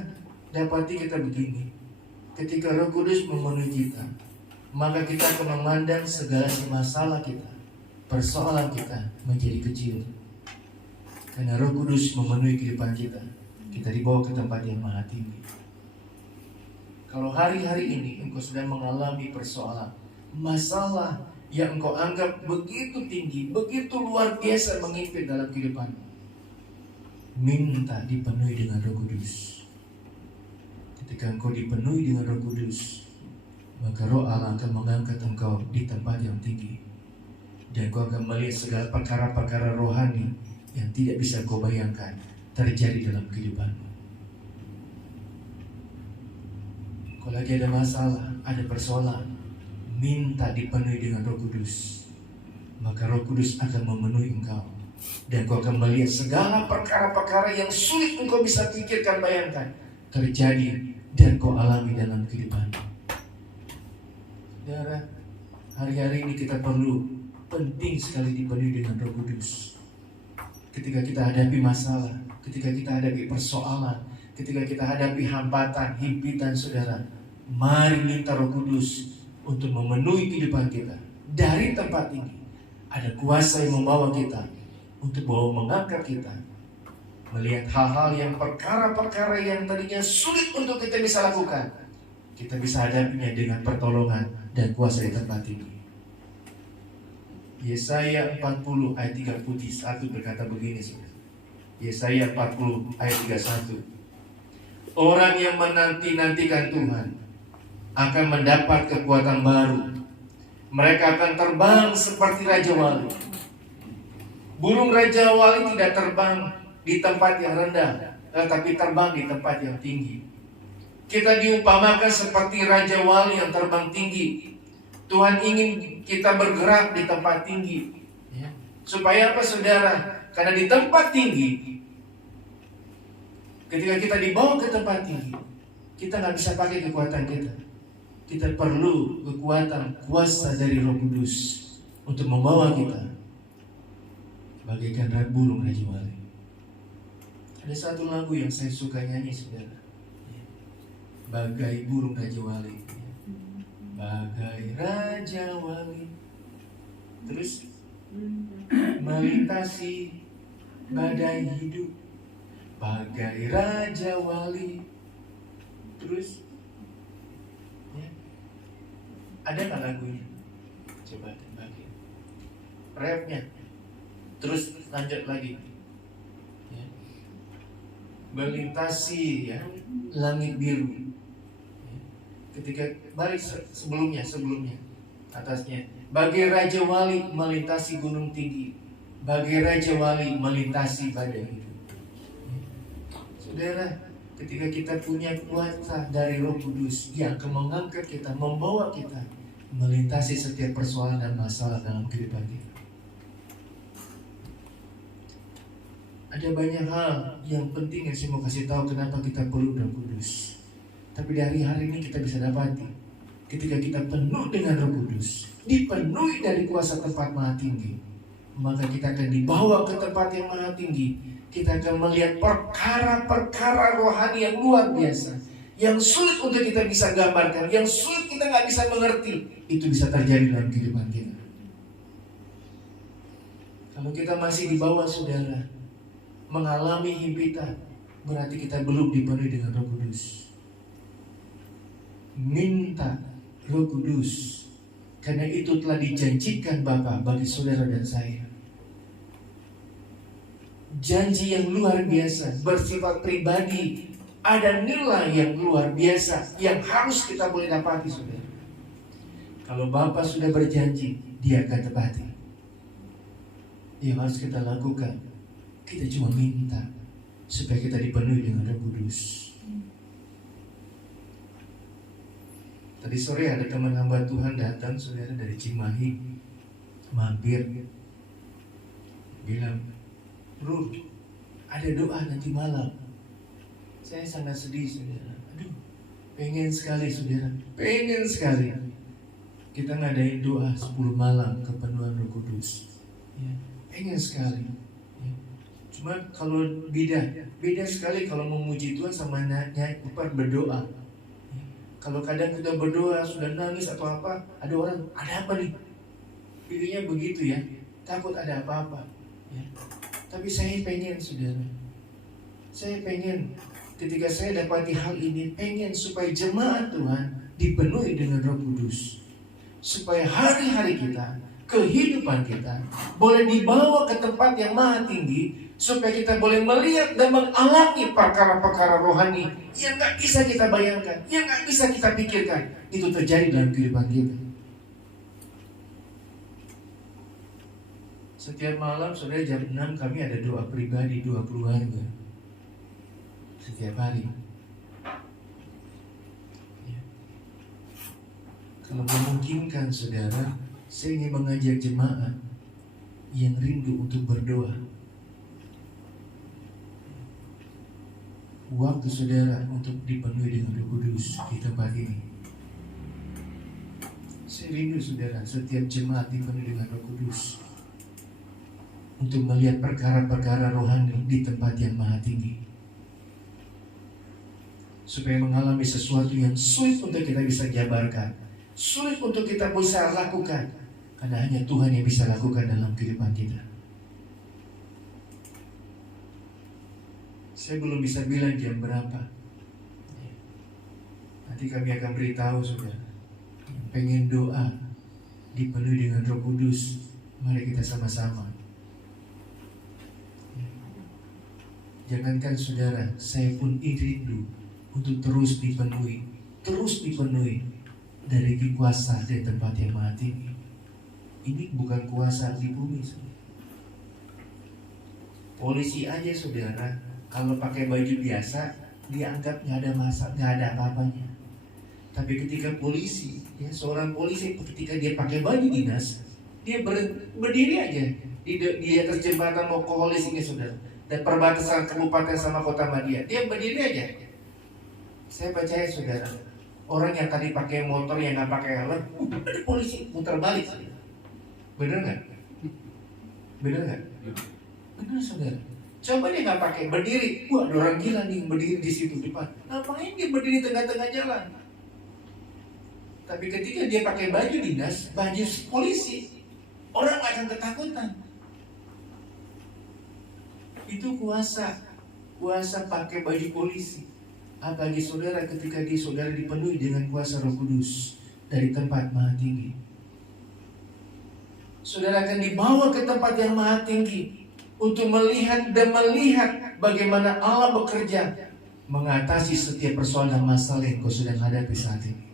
dapati kita begini. Ketika Roh Kudus memenuhi kita, maka kita akan memandang segala masalah kita, persoalan kita menjadi kecil. Karena Roh Kudus memenuhi kehidupan kita, kita dibawa ke tempat yang maha tinggi. Kalau hari-hari ini engkau sedang mengalami persoalan, masalah yang engkau anggap begitu tinggi, begitu luar biasa mengimpit dalam kehidupanmu, minta dipenuhi dengan Roh Kudus. Ketika engkau dipenuhi dengan Roh Kudus, maka Roh Allah akan mengangkat engkau di tempat yang tinggi, dan engkau akan melihat segala perkara-perkara rohani yang tidak bisa kau bayangkan terjadi dalam kehidupanmu. Kalau lagi ada masalah, ada persoalan, minta dipenuhi dengan Roh Kudus, maka Roh Kudus akan memenuhi engkau, dan kau akan melihat segala perkara-perkara yang sulit engkau bisa pikirkan, bayangkan, terjadi dan kau alami dalam kehidupanmu. Saudara, hari-hari ini kita penting sekali dipenuhi dengan Roh Kudus. Ketika kita hadapi masalah, ketika kita hadapi persoalan, ketika kita hadapi hambatan, himpitan saudara, mari minta Roh Kudus untuk memenuhi kehidupan kita dari tempat tinggi. Ada kuasa yang membawa kita untuk mengangkat kita, melihat hal-hal yang perkara-perkara yang tadinya sulit untuk kita bisa lakukan, kita bisa hadapinya dengan pertolongan dan kuasa di tempat tinggi. Yesaya 40 ayat 31 berkata begini saudara. Yesaya 40 ayat 31. Orang yang menanti-nantikan Tuhan akan mendapat kekuatan baru. Mereka akan terbang seperti Raja Wali. Burung Raja Wali tidak terbang di tempat yang rendah, tetapi terbang di tempat yang tinggi. Kita diumpamakan seperti Raja Wali yang terbang tinggi. Tuhan ingin kita bergerak di tempat tinggi ya. Supaya apa saudara? Karena di tempat tinggi, ketika kita dibawa ke tempat tinggi, kita gak bisa pakai kekuatan kita. Kita perlu kekuatan, kuasa dari Roh Kudus untuk membawa kita bagaikan burung Raja Wali. Ada satu lagu yang saya suka nyanyi saudara, bagai burung Raja Wali. Bagai Raja Wali, terus melintasi badai hidup. Bagai Raja Wali, terus ya. Ada nggak lagunya? Coba bagi rapnya, terus lanjut lagi ya. Melintasi ya langit biru. Ketika balik sebelumnya atasnya, bagai Raja Wali melintasi gunung tinggi, bagai Raja Wali melintasi badai hidup. Saudara, ketika kita punya kuasa dari Roh Kudus, Dia akan mengangkat kita, membawa kita melintasi setiap persoalan dan masalah dalam kehidupan kita. Ada banyak hal yang penting yang saya mau kasih tahu kenapa kita perlu Roh Kudus. Tapi dari hari ini kita bisa dapati, ketika kita penuh dengan Roh Kudus, dipenuhi dari kuasa tempat maha tinggi, maka kita akan dibawa ke tempat yang maha tinggi. Kita akan melihat perkara-perkara rohani yang luar biasa, yang sulit untuk kita bisa gambarkan, yang sulit kita nggak bisa mengerti. Itu bisa terjadi dalam kehidupan kita. Kalau kita masih di bawah, saudara, mengalami himpitan, berarti kita belum dipenuhi dengan Roh Kudus. Minta Roh Kudus, karena itu telah dijanjikan Bapa bagi saudara dan saya. Janji yang luar biasa, bersifat pribadi, ada nilai yang luar biasa yang harus kita boleh dapati, saudara. Kalau Bapa sudah berjanji, Dia akan tepati. Yang harus kita lakukan, kita cuma minta supaya kita dipenuhi dengan Roh Kudus. Tadi sore ada teman hamba Tuhan datang, saudara, dari Cimahi, mampir, bilang, "Bro, ada doa nanti malam." Saya sangat sedih, saudara. Aduh, pengen sekali, saudara, pengen sekali kita ngadain doa 10 malam kepenuhan Roh Kudus. Ya, pengen sekali. Ya. Cuma kalau beda sekali kalau memuji Tuhan sama berdoa. Ya. Kalau kadang kita berdoa sudah nangis atau apa, ada orang, ada apa nih? Pilihnya begitu ya, takut ada apa-apa. Ya. Tapi saya pengen, saudara, saya pengen ketika saya dapati hal ini, pengen supaya jemaat Tuhan dipenuhi dengan Roh Kudus, supaya hari-hari kita, kehidupan kita boleh dibawa ke tempat yang maha tinggi, supaya kita boleh melihat dan mengalami perkara-perkara rohani yang gak bisa kita bayangkan, yang gak bisa kita pikirkan, itu terjadi dalam kehidupan kita. Setiap malam, saudara, jam 6 kami ada doa pribadi, doa keluarga. Setiap hari. Ya. Kalau memungkinkan, saudara, saya ingin mengajak jemaat yang rindu untuk berdoa. Waktu saudara untuk dipenuhi dengan Roh Kudus di tempat ini. Saya rindu, saudara, setiap jemaat dipenuhi dengan Roh Kudus, untuk melihat perkara-perkara rohani di tempat yang maha tinggi, supaya mengalami sesuatu yang sulit untuk kita bisa jabarkan, sulit untuk kita bisa lakukan, karena hanya Tuhan yang bisa lakukan dalam kehidupan kita. Saya belum bisa bilang jam berapa. Nanti kami akan beritahu, saudara. Yang pengen doa dipenuhi dengan Roh Kudus, mari kita sama-sama. Jangankan, saudara, saya pun rindu untuk terus dipenuhi dari kuasa dari tempat yang maha tinggi. Ini bukan kuasa di bumi, saudara. Polisi aja, saudara, kalau pakai baju biasa dianggap nggak ada masalah, nggak ada apa-apanya. Tapi ketika polisi, ya, seorang polisi ketika dia pakai baju dinas, dia berdiri aja di atas jembatan Mokoholis ini, saudara, dan perbatasan kabupaten sama kota Madia, dia berdiri aja. Saya percaya, saudara, orang yang tadi pakai motor yang nggak pakai helm, ada polisi putar balik, saudara. Bener nggak? Bener nggak? Bener, saudara. Coba dia nggak pakai, berdiri, wah, ada orang gila nih berdiri di situ depan. Ngapain dia berdiri tengah-tengah jalan? Tapi ketika dia pakai baju dinas, baju polisi, orang akan ketakutan. Itu kuasa pakai baju polisi. Apalagi, saudara, ketika saudara dipenuhi dengan kuasa Roh Kudus dari tempat maha tinggi, saudara akan dibawa ke tempat yang maha tinggi untuk melihat bagaimana Allah bekerja mengatasi setiap persoalan masalah yang kau sedang hadapi saat ini.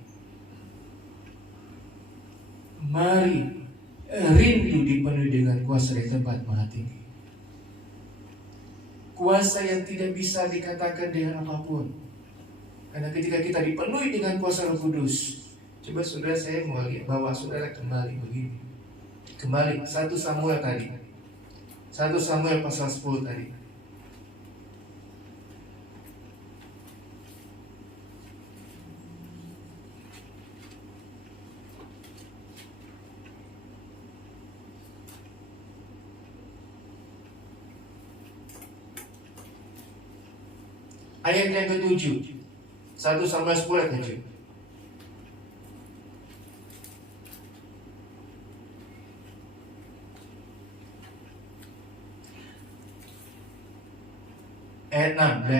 Mari rindu dipenuhi dengan kuasa dari tempat maha tinggi. kuasa yang tidak bisa dikatakan dengan apapun. Karena ketika kita dipenuhi dengan kuasa Roh Kudus, coba saudara, saya mau bawa saudara kembali begini. Kembali 1 Samuel tadi. 1 Samuel pasal 10 tadi. Ayat yang ke-7. 1 Samuel 10 ayat 7. Ayat 6.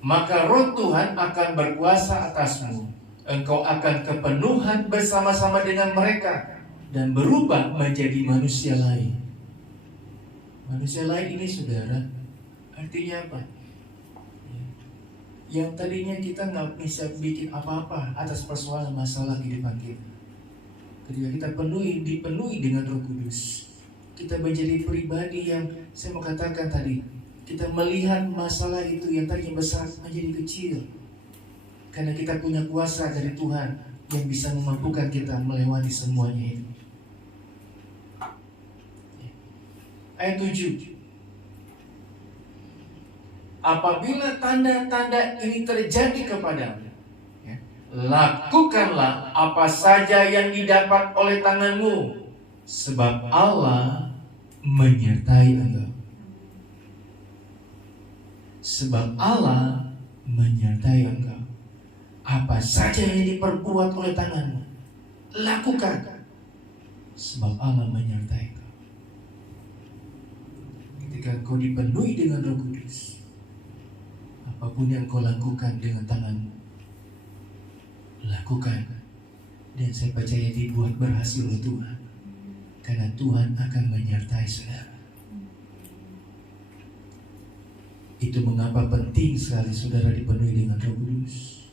Maka roh Tuhan akan berkuasa atasmu. Engkau akan kepenuhan bersama-sama dengan mereka dan berubah menjadi manusia lain. Manusia lain ini saudara, artinya apa? Yang tadinya kita nggak bisa bikin apa-apa atas persoalan masalah kehidupan kita. Ketika kita dipenuhi dengan Roh Kudus, kita menjadi pribadi yang saya mau katakan tadi, kita melihat masalah itu yang tadinya besar menjadi kecil. Karena kita punya kuasa dari Tuhan yang bisa memampukan kita melewati semuanya itu. Ayat 7. Apabila tanda-tanda ini terjadi kepadamu, lakukanlah apa saja yang didapat oleh tanganmu, sebab Allah menyertai engkau. Sebab Allah menyertai engkau. Apa saja yang diperbuat oleh tanganmu, lakukan, sebab Allah menyertai engkau. Ketika kau dipenuhi dengan Roh Kudus, apapun yang kau lakukan dengan tanganmu, lakukan. Dan saya percaya dibuat berhasil oleh Tuhan. Karena Tuhan akan menyertai saudara. Itu mengapa penting sekali saudara dipenuhi dengan Roh Kudus.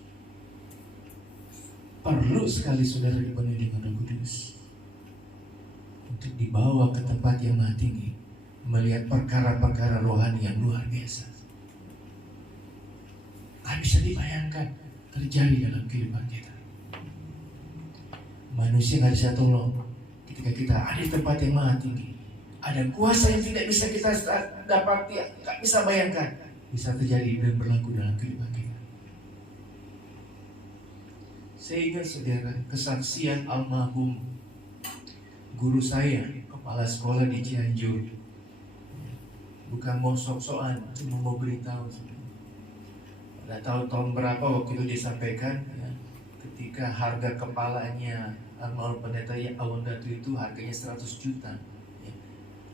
Perlu sekali saudara dipenuhi dengan Roh Kudus untuk dibawa ke tempat yang maha tinggi, melihat perkara-perkara rohani yang luar biasa. Gak bisa dibayangkan terjadi dalam kehidupan kita. Manusia gak bisa tolong ketika kita ada di tempat yang maha tinggi. Ada kuasa yang tidak bisa kita dapati, gak bisa bayangkan, bisa terjadi dan berlaku dalam kehidupan kita. Saya ingat saudara, kesaksian almarhum guru saya, kepala sekolah di Cianjur. Bukan mau sok-sokan, cuma mau beritahu. Nggak tahu tahun berapa waktu itu disampaikan, ya, ketika harga kepalanya almarhum pendeta Awang Datu itu harganya 100 juta. Ya.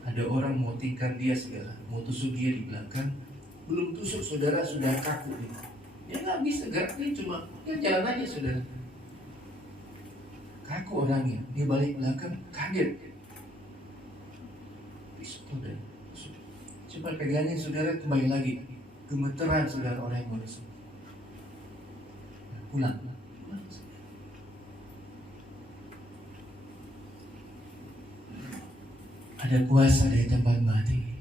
Ada orang mau tingkar dia saudara, mau tusuk dia di belakang, belum tusuk saudara sudah kaku dia. Dia nggak bisa gerak, dia cuma dia jalan aja saudara. Kaku orangnya, dia balik belakang kaget. Saudara, coba pegangin saudara, kembali lagi. Gemeteran saudara orang yang mau tusuk. Pulang. Ada kuasa dari tempat mati.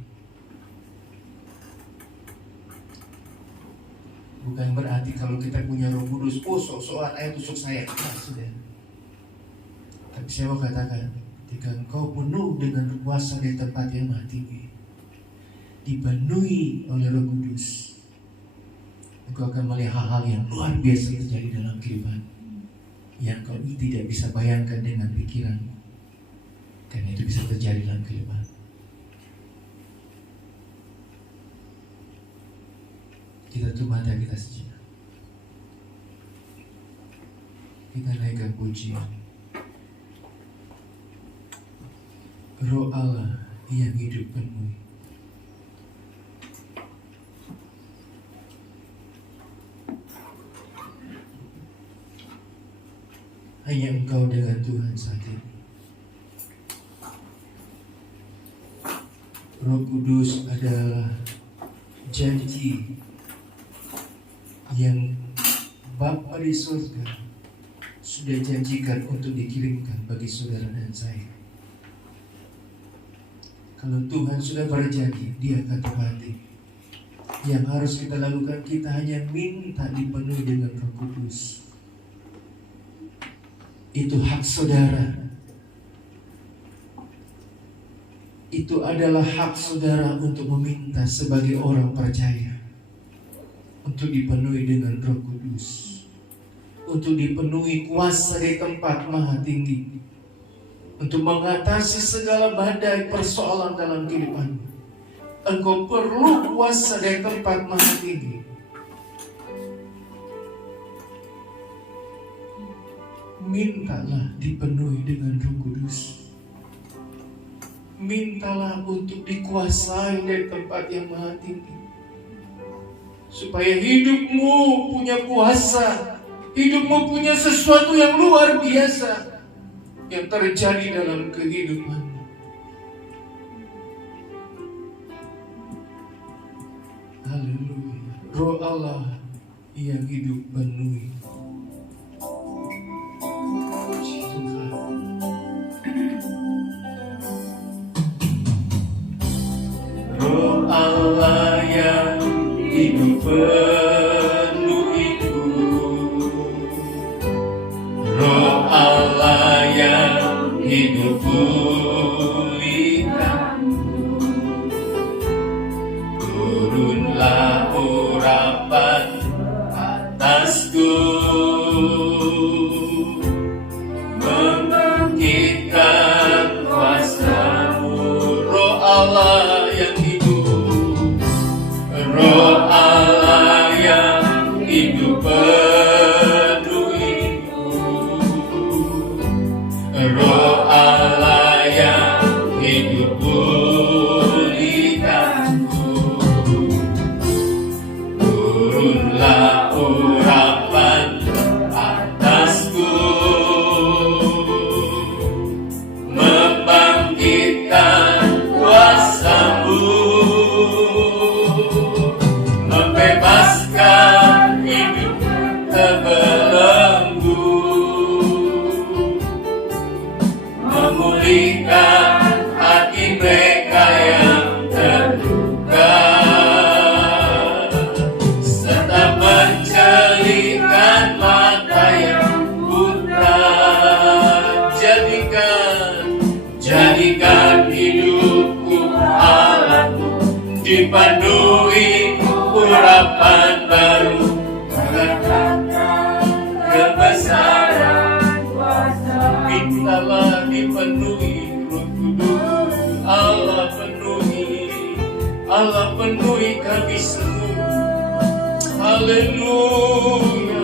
Bukan berarti kalau kita punya Roh Kudus, sok-sokan ayo tusuk saya. Nah, sudah. Tapi saya mau katakan, ketika engkau penuh dengan kuasa dari tempat yang maha tinggi, dipenuhi oleh Roh Kudus, engkau akan melihat hal-hal yang luar biasa terjadi dalam kehidupan yang kau tidak bisa bayangkan dengan pikiranmu. Karena itu bisa terjadi dalam kehidupan. Kita tutup mata kita sejenak. Kita naikkan pujian. Roh Allah yang hidup penuh. Hanya engkau dengan Tuhan saat ini. Roh Kudus adalah janji yang Bapa di surga sudah janjikan untuk dikirimkan bagi saudara dan saya. Kalau Tuhan sudah berjanji, Dia akan tepati. Yang harus kita lakukan, kita hanya minta dipenuhi dengan Roh Kudus. Itu hak saudara. Itu adalah hak saudara untuk meminta sebagai orang percaya, untuk dipenuhi dengan Roh Kudus, untuk dipenuhi kuasa di tempat maha tinggi, untuk mengatasi segala badai persoalan dalam kehidupanmu. Engkau perlu kuasa dari tempat maha tinggi. Mintalah dipenuhi dengan Roh Kudus. Mintalah untuk dikuasai dari tempat yang maha tinggi, supaya hidupmu punya kuasa, hidupmu punya sesuatu yang luar biasa yang terjadi dalam kehidupanmu. Haleluya. Roh Allah yang hidup penuhi. Puji Tuhan. Roh Allah yang hidup penuhiku, Roh Allah yang hidup pulihkanku, turunlah urapan atasku, membangkitkan kuasa-Mu. Roh Allah yang hidup, Roh Allah yang hidup penuhiku, Roh Allah yang hidup pulihkanku, turunlah urapan atasku, membangkitkan kuasa-Mu, membebaskan hidup terbelenggu, memulihkan hati mereka yang terluka, serta mencelihkan mata yang buta. Jadikan hidupku Allahku dipenuhi urapan baru, kebesaran kuasa. Mintalah dipenuhi Roh Kudus. Allah penuhi kami semua. Haleluya.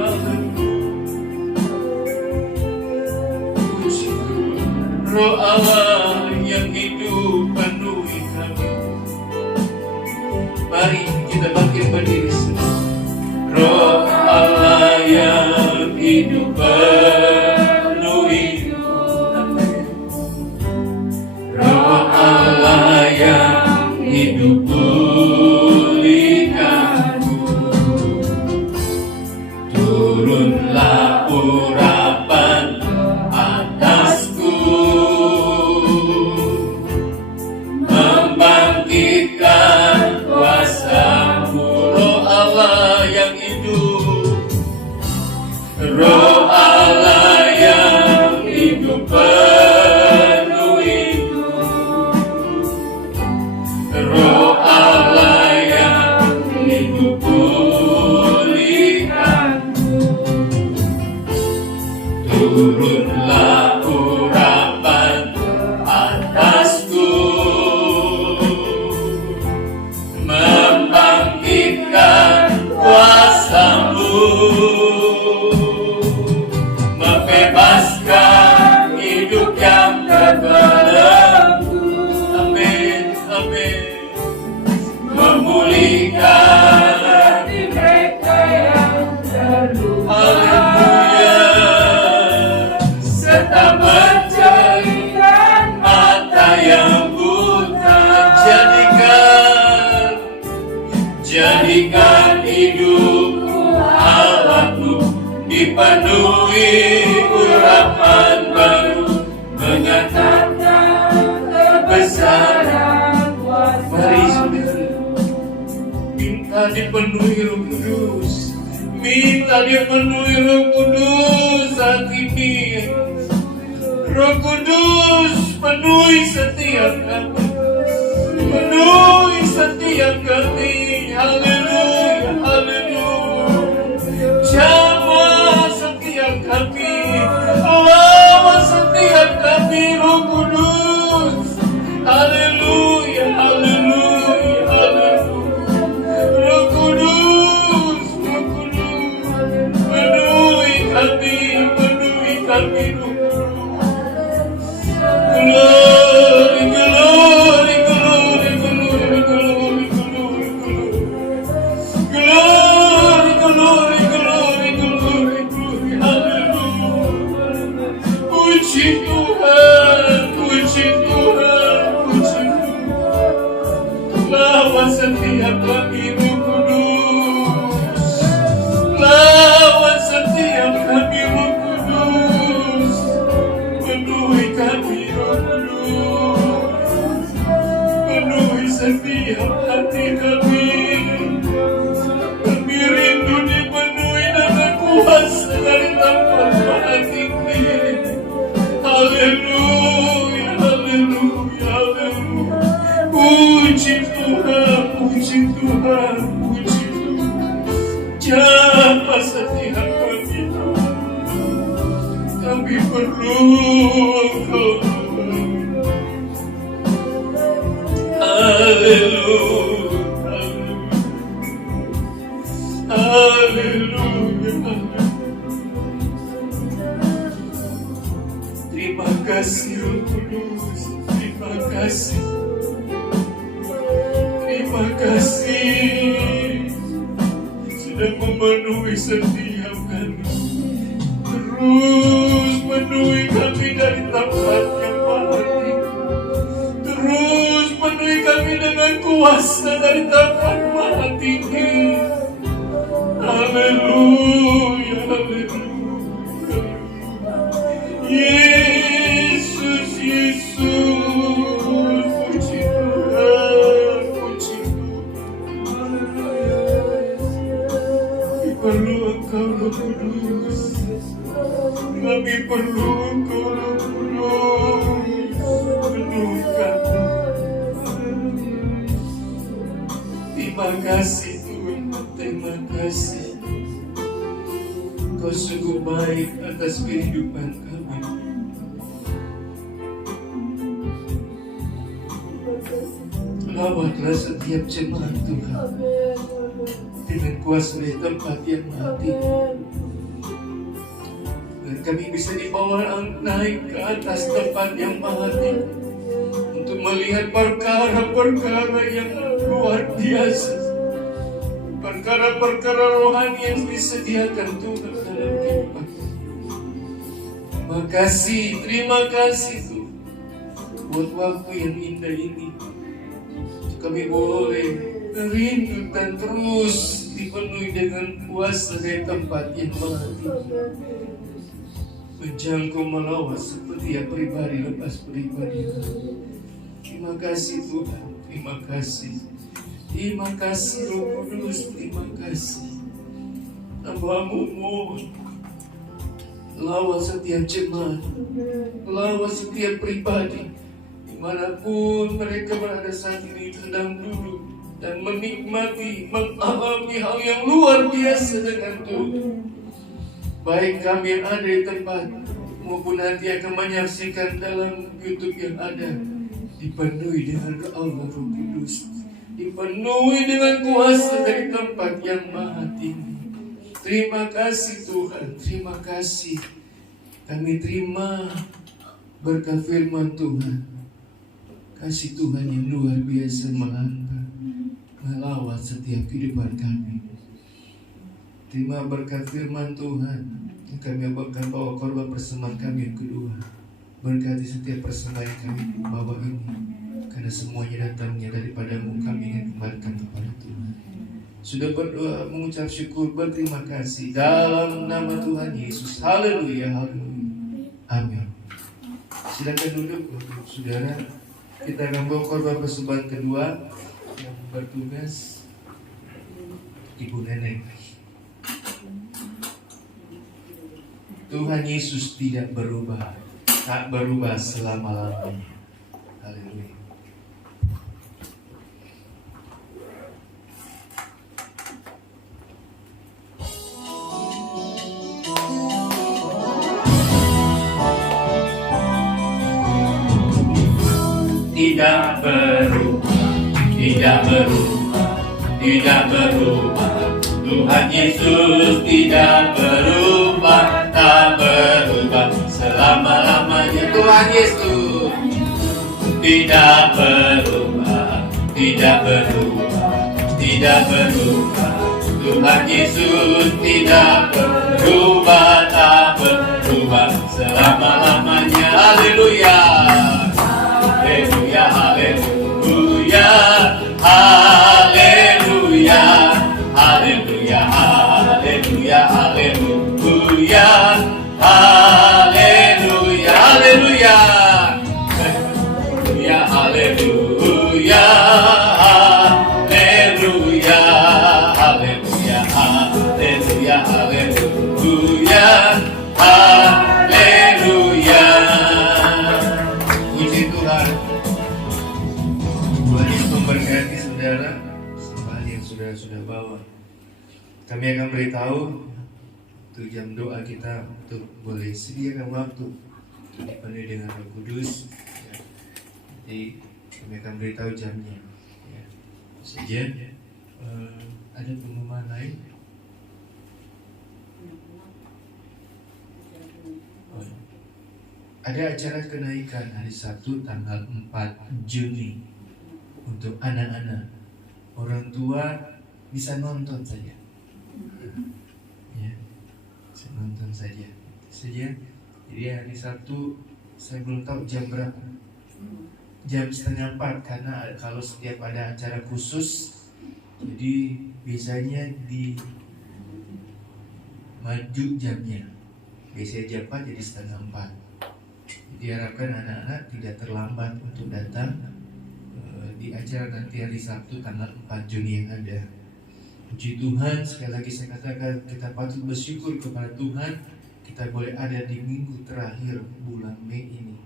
Puji Tuhan. Roh Allah yang hidup penuhi kami. Mari kita bangkit berdiri semua. Roh Allah yang hidup penuhiku, Roh Allah yang hidup pulihkanku, turunlah urapan atasku, membangkitkan kuasa-Mu. Roh Allah yang hidup, Roh Allah yang hidup penuhiku, Roh Allah yang hidup pulihkanku, turunlah urapan atasku, membangkitkan kuasa-Mu, membebaskan hidup yang terbelenggu. Amin, amin. Memulihkan hati mereka yang terluka. Haleluya. Serta mencelihkan mata yang buta. Jadikan hidupku Allahku dipenuhi urapan baru, menyatakan kebesaran dipenuhi Roh Kudus. Minta dipenuhi Roh Kudus saat ini. Roh Kudus penuhi setiap kami. Penuhi setiap kami. Haleluya, haleluya. Jamah setiap kami. Lawan setiap kami Roh Kudus. Haleluya, haleluya, haleluya. Roh Kudus, Roh Kudus. Penuhi kami, penuhi kami Roh Kudus. Glory, glory, glory, glory, glory, glory, glory. Glory, glory, glory, glory, glory. Haleluya. Puji Tuhan, puji Tuhan, puji Tuhan. Lawan setiap kami Roh Kudus. Lawan setiap kami Roh Kudus. Penuhi kami Roh Kudus. Penuhi setiap hati kami. Kami rindu dipenuhi dengan kuasa dari tempat hati ini. Haleluya, haleluya, haleluya. Puji Tuhan, puji Tuhan, puji Tuhan. Jamah setiap kami. Kami perlu Engkau Tuhan. Haleluya, haleluya, haleluya. Terima kasih Roh Kudus. Terima kasih. Terima kasih sudah memenuhi setiap kami. Terus penuhi kami dari tempat yang maha tinggi. Terus penuhi kami dengan kuasa dari tempat maha tinggi. Haleluya, haleluya. Yesus, Yesus, puji Tuhan, puji Tuhan. Kami perlu Engkau Roh Kudus. Kami perlu Engkau Roh Kudus. Penuhi kami. Terima kasih Tuhan, terima kasih. Kau sungguh baik atas kehidupan kami. Lawatlah setiap jemaat Tuhan dengan kuasa dari tempat yang mati. Dan kami bisa dibawa naik ke atas tempat yang maha tinggi untuk melihat perkara-perkara yang luar biasa. Perkara-perkara rohani yang disediakan Tuhan dalam kehidupan. Terima kasih Tuhan buat waktu yang indah ini. Kami boleh rindu dan terus dipenuhi dengan kuasa dari tempat yang maha tinggi. Menjangkau melawat setiap pribadi lepas pribadi. Terima kasih Tuhan, terima kasih. Terima kasih Roh Kudus, terima kasih. Hamba-Mu mohon, lawat setiap jemaat, lawat setiap pribadi, dimanapun mereka berada saat ini sedang duduk dan menikmati, mengalami hal yang luar biasa dengan Tuhan. Baik kami yang ada di tempat maupun nanti akan menyaksikan dalam YouTube yang ada, dipenuhi dengan Allah Roh Kudus, dipenuhi dengan kuasa dari tempat yang maha tinggi. Terima kasih Tuhan, terima kasih. Kami terima berkat firman Tuhan. Kasih Tuhan yang luar biasa melawat setiap kehidupan kami. Terima berkat firman Tuhan. Kami akan bawa korban persembahan kami yang kedua. Berkati setiap persembahan kami bawa ini, karena semuanya datangnya daripada-Mu. Kami ingin kembalikan kepada Tuhan. Sudah berdoa, mengucap syukur, berterima kasih dalam nama Tuhan Yesus. Haleluya, haleluya. Amin. Silakan duduk untuk saudara. Kita akan bawa korban persembahan kedua yang bertugas Ibu Nenek. Tuhan Yesus tidak berubah, tak berubah selama-lamanya. Haleluya. Tidak berubah, tidak berubah, tidak berubah. Tuhan Yesus tidak berubah, tak berubah selama-lamanya. Tuhan Yesus tidak berubah, tidak berubah, tidak berubah. Tuhan Yesus tidak berubah, tak berubah selama-lamanya. Haleluya. Haleluya, haleluya, haleluya, haleluya, haleluya, haleluya, haleluya, haleluya, haleluya, haleluya, haleluya, haleluya, haleluya, haleluya, haleluya. Puji Tuhan. Tuhan Yesus memberkati saudara sembahan yang sudah bawa. Kami akan beritahu untuk jam doa kita, untuk boleh sediakan waktu untuk dipenuhi dengan Roh Kudus. Ya. Jadi kami akan beritahu jamnya. Ya. Saja ada pengumuman lain. Ada acara kenaikan hari Sabtu tanggal 4 Juni untuk anak-anak. Orang tua bisa nonton saja. Ya, bisa nonton saja. Jadi hari Sabtu saya belum tahu jam berapa. Jam 3:30 karena kalau setiap ada acara khusus, jadi biasanya di maju jamnya. Biasanya jam 4 jadi 3:30. Diharapkan anak-anak tidak terlambat untuk datang di acara nanti hari Sabtu tanggal 4 Juni yang ada. Puji Tuhan, sekali lagi saya katakan kita patut bersyukur kepada Tuhan. Kita boleh ada di minggu terakhir bulan Mei ini.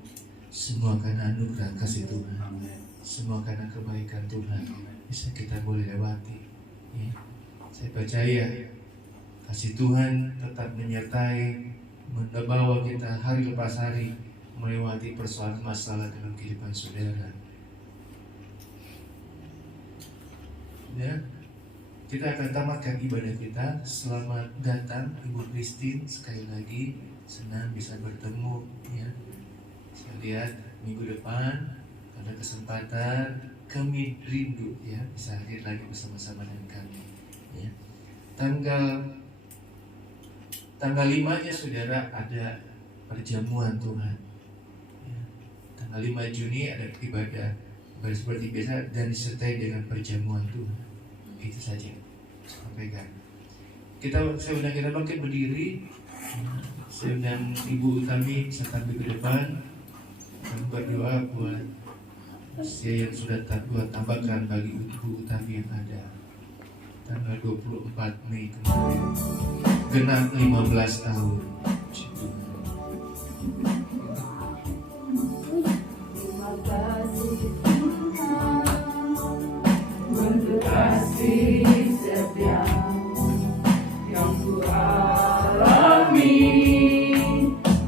Semua karena anugerah kasih Tuhan, semua karena kebaikan Tuhan bisa kita boleh lewati. Ya. Saya percaya kasih Tuhan tetap menyertai, membawa kita hari lepas hari melewati persoalan masalah dalam kehidupan saudara. Ya, kita akan tamatkan ibadah kita. Selamat datang Ibu Christine, sekali lagi senang bisa bertemu. Ya, saya lihat minggu depan ada kesempatan, kami rindu ya bisa hadir lagi bersama-sama dengan kami. Ya, tanggal 5-nya saudara ada perjamuan Tuhan. Tanggal 5 Juni ada ibadah seperti biasa dan disertai dengan perjamuan Tuhan. Itu saja sampaikan. Saya undang kita bangkit berdiri. Saya undang Ibu Utami bisa tampil ke depan dan berdoa buat usia yang sudah buat tambahkan bagi Ibu Utami yang ada. Tanggal 24 Mei kemarin genap 15 tahun. Kasih setia yang ku alami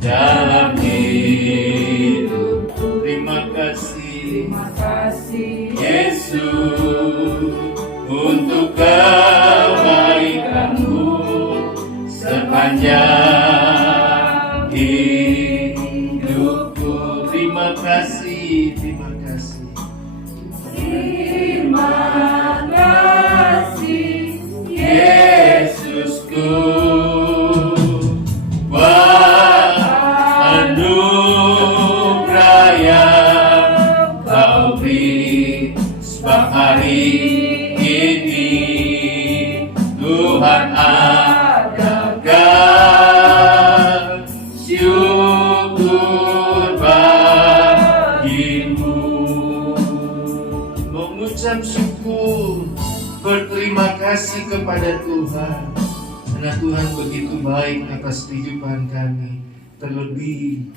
Dalam hidupku, terima kasih Yesus untuk kebaikanmu sepanjang hidupku. Terima kasih. Terima kasih Yesusku, buat anugerah yang Kau beri sebab hari ini Tuhan adakan kasih kepada Tuhan. Karena Tuhan begitu baik atas kehidupan kami. Terlebih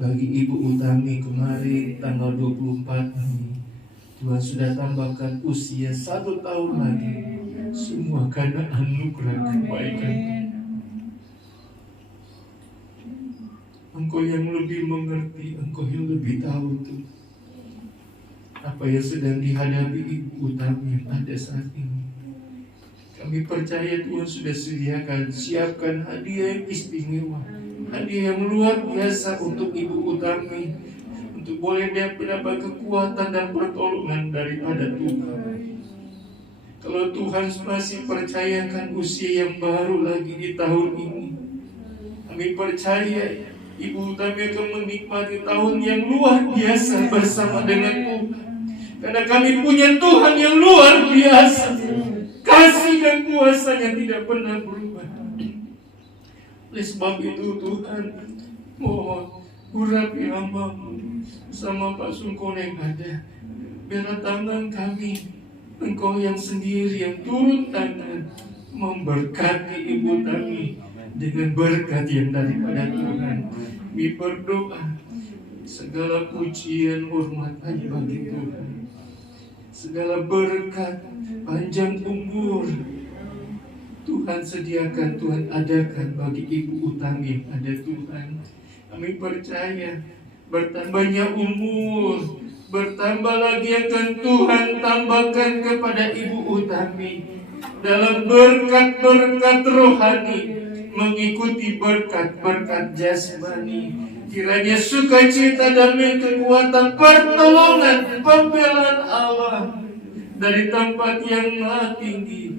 bagi Ibu Utami kemarin tanggal 24 Mei, Tuhan sudah tambahkan usia 1 tahun lagi. Semua karena anugerah kebaikan. Engkau yang lebih mengerti, Engkau yang lebih tahu Tuhan, apa yang sedang dihadapi Ibu Utami yang ada saat ini. Kami percaya Tuhan sudah siapkan hadiah yang istimewa, hadiah yang luar biasa untuk Ibu Utami, untuk boleh dia mendapat kekuatan dan pertolongan daripada Tuhan. Kalau Tuhan masih percayakan usia yang baru lagi di tahun ini, kami percaya Ibu Utami akan menikmati tahun yang luar biasa bersama dengan Tuhan. Karena kami punya Tuhan yang luar biasa. Kasih dan kuasa-Nya tidak pernah berubah. Oleh sebab itu Tuhan, mohon urapi hamba-Mu sama Pak Sungkono yang ada. Biarlah tangan kami, Engkau yang sendiri yang turun tangan memberkati Ibu Utami dengan berkat yang daripada Tuhan. Kami berdoa segala pujian hormat hanya bagi Tuhan. Segala berkat, panjang umur Tuhan sediakan, Tuhan adakan bagi Ibu Utami yang ada Tuhan. Kami percaya bertambahnya umur, bertambah lagi akan Tuhan tambahkan kepada Ibu Utami dalam berkat-berkat rohani, mengikuti berkat-berkat jasmani. Kiranya sukacita, damai, kekuatan, pertolongan, pembelaan Allah dari tempat yang maha tinggi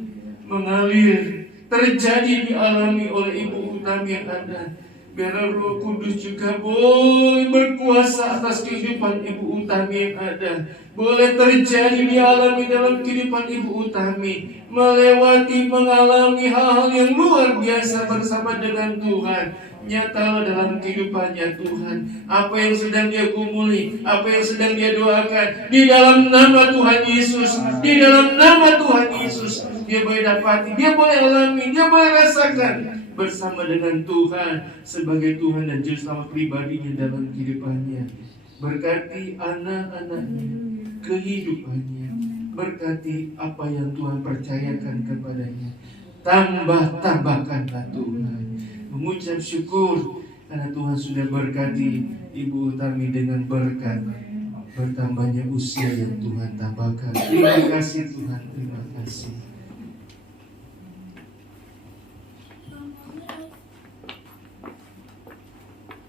mengalir, terjadi, dialami oleh Ibu Utami yang ada. Biar Roh Kudus juga boleh berkuasa atas kehidupan Ibu Utami yang ada. Boleh terjadi, dialami dalam kehidupan Ibu Utami, melewati, mengalami hal-hal yang luar biasa bersama dengan Tuhan. Nyatalah dalam kehidupannya Tuhan, apa yang sedang dia gumuli, apa yang sedang dia doakan, di dalam nama Tuhan Yesus, di dalam nama Tuhan Yesus, dia boleh dapati, dia boleh alami, dia boleh rasakan bersama dengan Tuhan sebagai Tuhan dan Juru Selamat pribadinya dalam kehidupannya. Berkati anak-anaknya, kehidupannya, berkati apa yang Tuhan percayakan kepadanya. Tambahkanlah Tuhan. Mengucap syukur karena Tuhan sudah berkati Ibu Utami dengan berkat bertambahnya usia yang Tuhan tambahkan. Terima kasih Tuhan, terima kasih.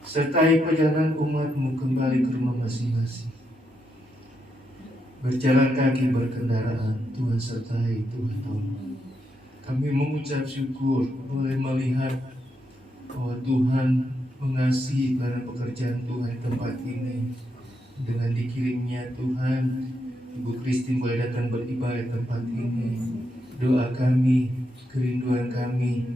Sertai perjalanan umat-Mu kembali ke rumah masing-masing. Berjalan kaki, berkendaraan, Tuhan sertai, Tuhan tolong. Kami mengucap syukur boleh melihat bahwa Tuhan mengasihi karena pekerjaan Tuhan di tempat ini. Dengan dikirimnya Tuhan, Ibu Kristi boleh datang beribadah di tempat ini. Doa kami, kerinduan kami,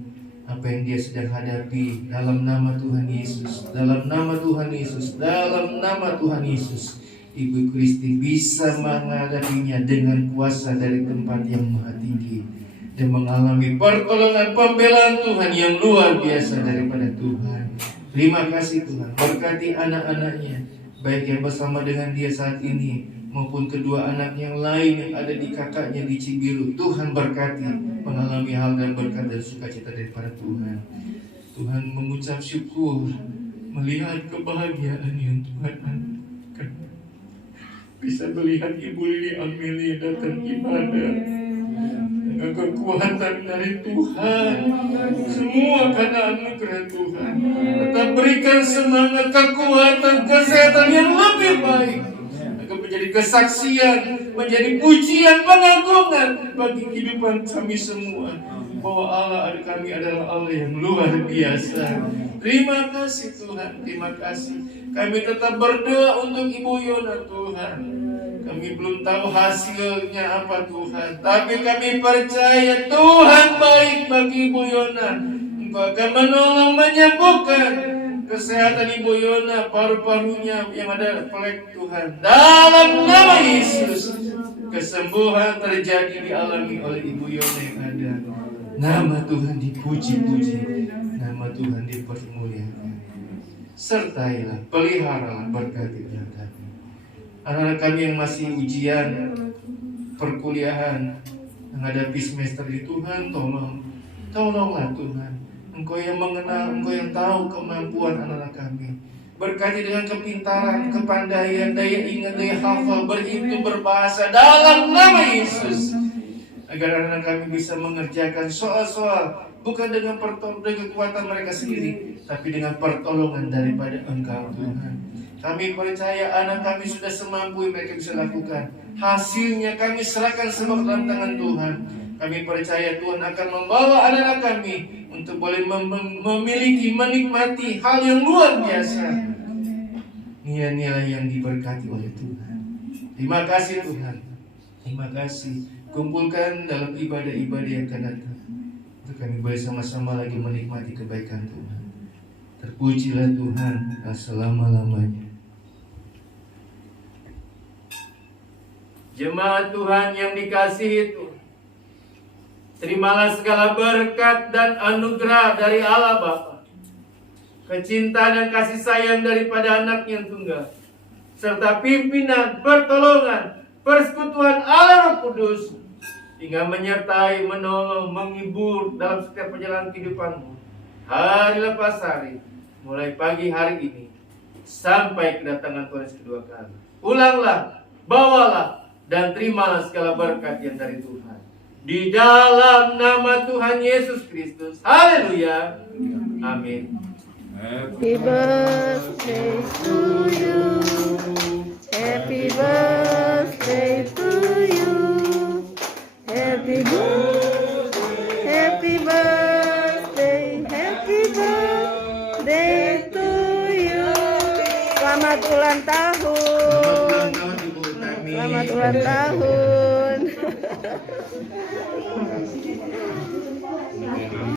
apa yang dia sedang hadapi, dalam nama Tuhan Yesus, dalam nama Tuhan Yesus, dalam nama Tuhan Yesus, Ibu Kristi bisa menghadapinya dengan kuasa dari tempat yang maha tinggi dan mengalami pertolongan pembelaan Tuhan yang luar biasa daripada Tuhan. Terima kasih Tuhan, berkati anak-anaknya, baik yang bersama dengan dia saat ini maupun kedua anak yang lain yang ada di kakaknya di Cibiru. Tuhan berkati, mengalami hal dan berkat dan sukacita daripada Tuhan. Tuhan mengucap syukur melihat kebahagiaan yang Tuhan anugerahkan. Bisa melihat Ibu Lili Amelia datang ibadah dengan kekuatan dari Tuhan, semua karena anugerah Tuhan. Tetap berikan semangat, kekuatan, kesehatan yang lebih baik, akan menjadi kesaksian, menjadi pujian, pengagungan bagi kehidupan kami semua, bahwa Allah kami adalah Allah yang luar biasa. Terima kasih Tuhan, terima kasih. Kami tetap berdoa untuk Ibu Yona Tuhan. Kami belum tahu hasilnya apa Tuhan, tapi kami percaya Tuhan baik bagi Ibu Yona. Engkau akan menolong, menyembuhkan kesehatan Ibu Yona, paru-parunya yang ada plek Tuhan. Dalam nama Yesus, kesembuhan terjadi dialami oleh Ibu Yona yang ada. Nama Tuhan dipuji-puji, nama Tuhan dipermuliakan. Sertailah, peliharalah, berkatilah kami. Anak-anak kami yang masih ujian perkuliahan, menghadapi semester di Tuhan, tolonglah Tuhan. Engkau yang mengenal, Engkau yang tahu kemampuan anak-anak kami. Berkati dengan kepintaran, kepandaian, daya ingat, daya hafal, berhitung, berbahasa dalam nama Yesus. Agar anak-anak kami bisa mengerjakan soal-soal bukan dengan kekuatan mereka sendiri, tapi dengan pertolongan daripada Engkau Tuhan. Kami percaya anak kami sudah semampu yang mereka bisa lakukan. Hasilnya kami serahkan semua dalam tangan Tuhan. Kami percaya Tuhan akan membawa anak-anak kami untuk boleh memiliki, menikmati hal yang luar biasa. Nilai-nilai yang diberkati oleh Tuhan. Terima kasih Tuhan. Terima kasih. Kumpulkan dalam ibadah-ibadah yang akan datang. Untuk kami boleh sama-sama lagi menikmati kebaikan Tuhan. Terpujilah Tuhan selama-lamanya. Jemaat Tuhan yang dikasihi Tuhan, terimalah segala berkat dan anugerah dari Allah Bapa, kecintaan dan kasih sayang daripada Anak-Nya yang tunggal, serta pimpinan, pertolongan, persekutuan Allah Roh Kudus, hingga menyertai, menolong, menghibur dalam setiap perjalanan kehidupanmu, hari lepas hari, mulai pagi hari ini, sampai kedatangan Tuhan kedua kali. Pulanglah, bawalah, dan terimalah segala berkat yang dari Tuhan. Di dalam nama Tuhan Yesus Kristus. Haleluya. Amin. Happy birthday to you. Happy birthday to you. Happy birthday. Happy birthday. Happy birthday to you. Selamat ulang tahun. Selamat ulang tahun.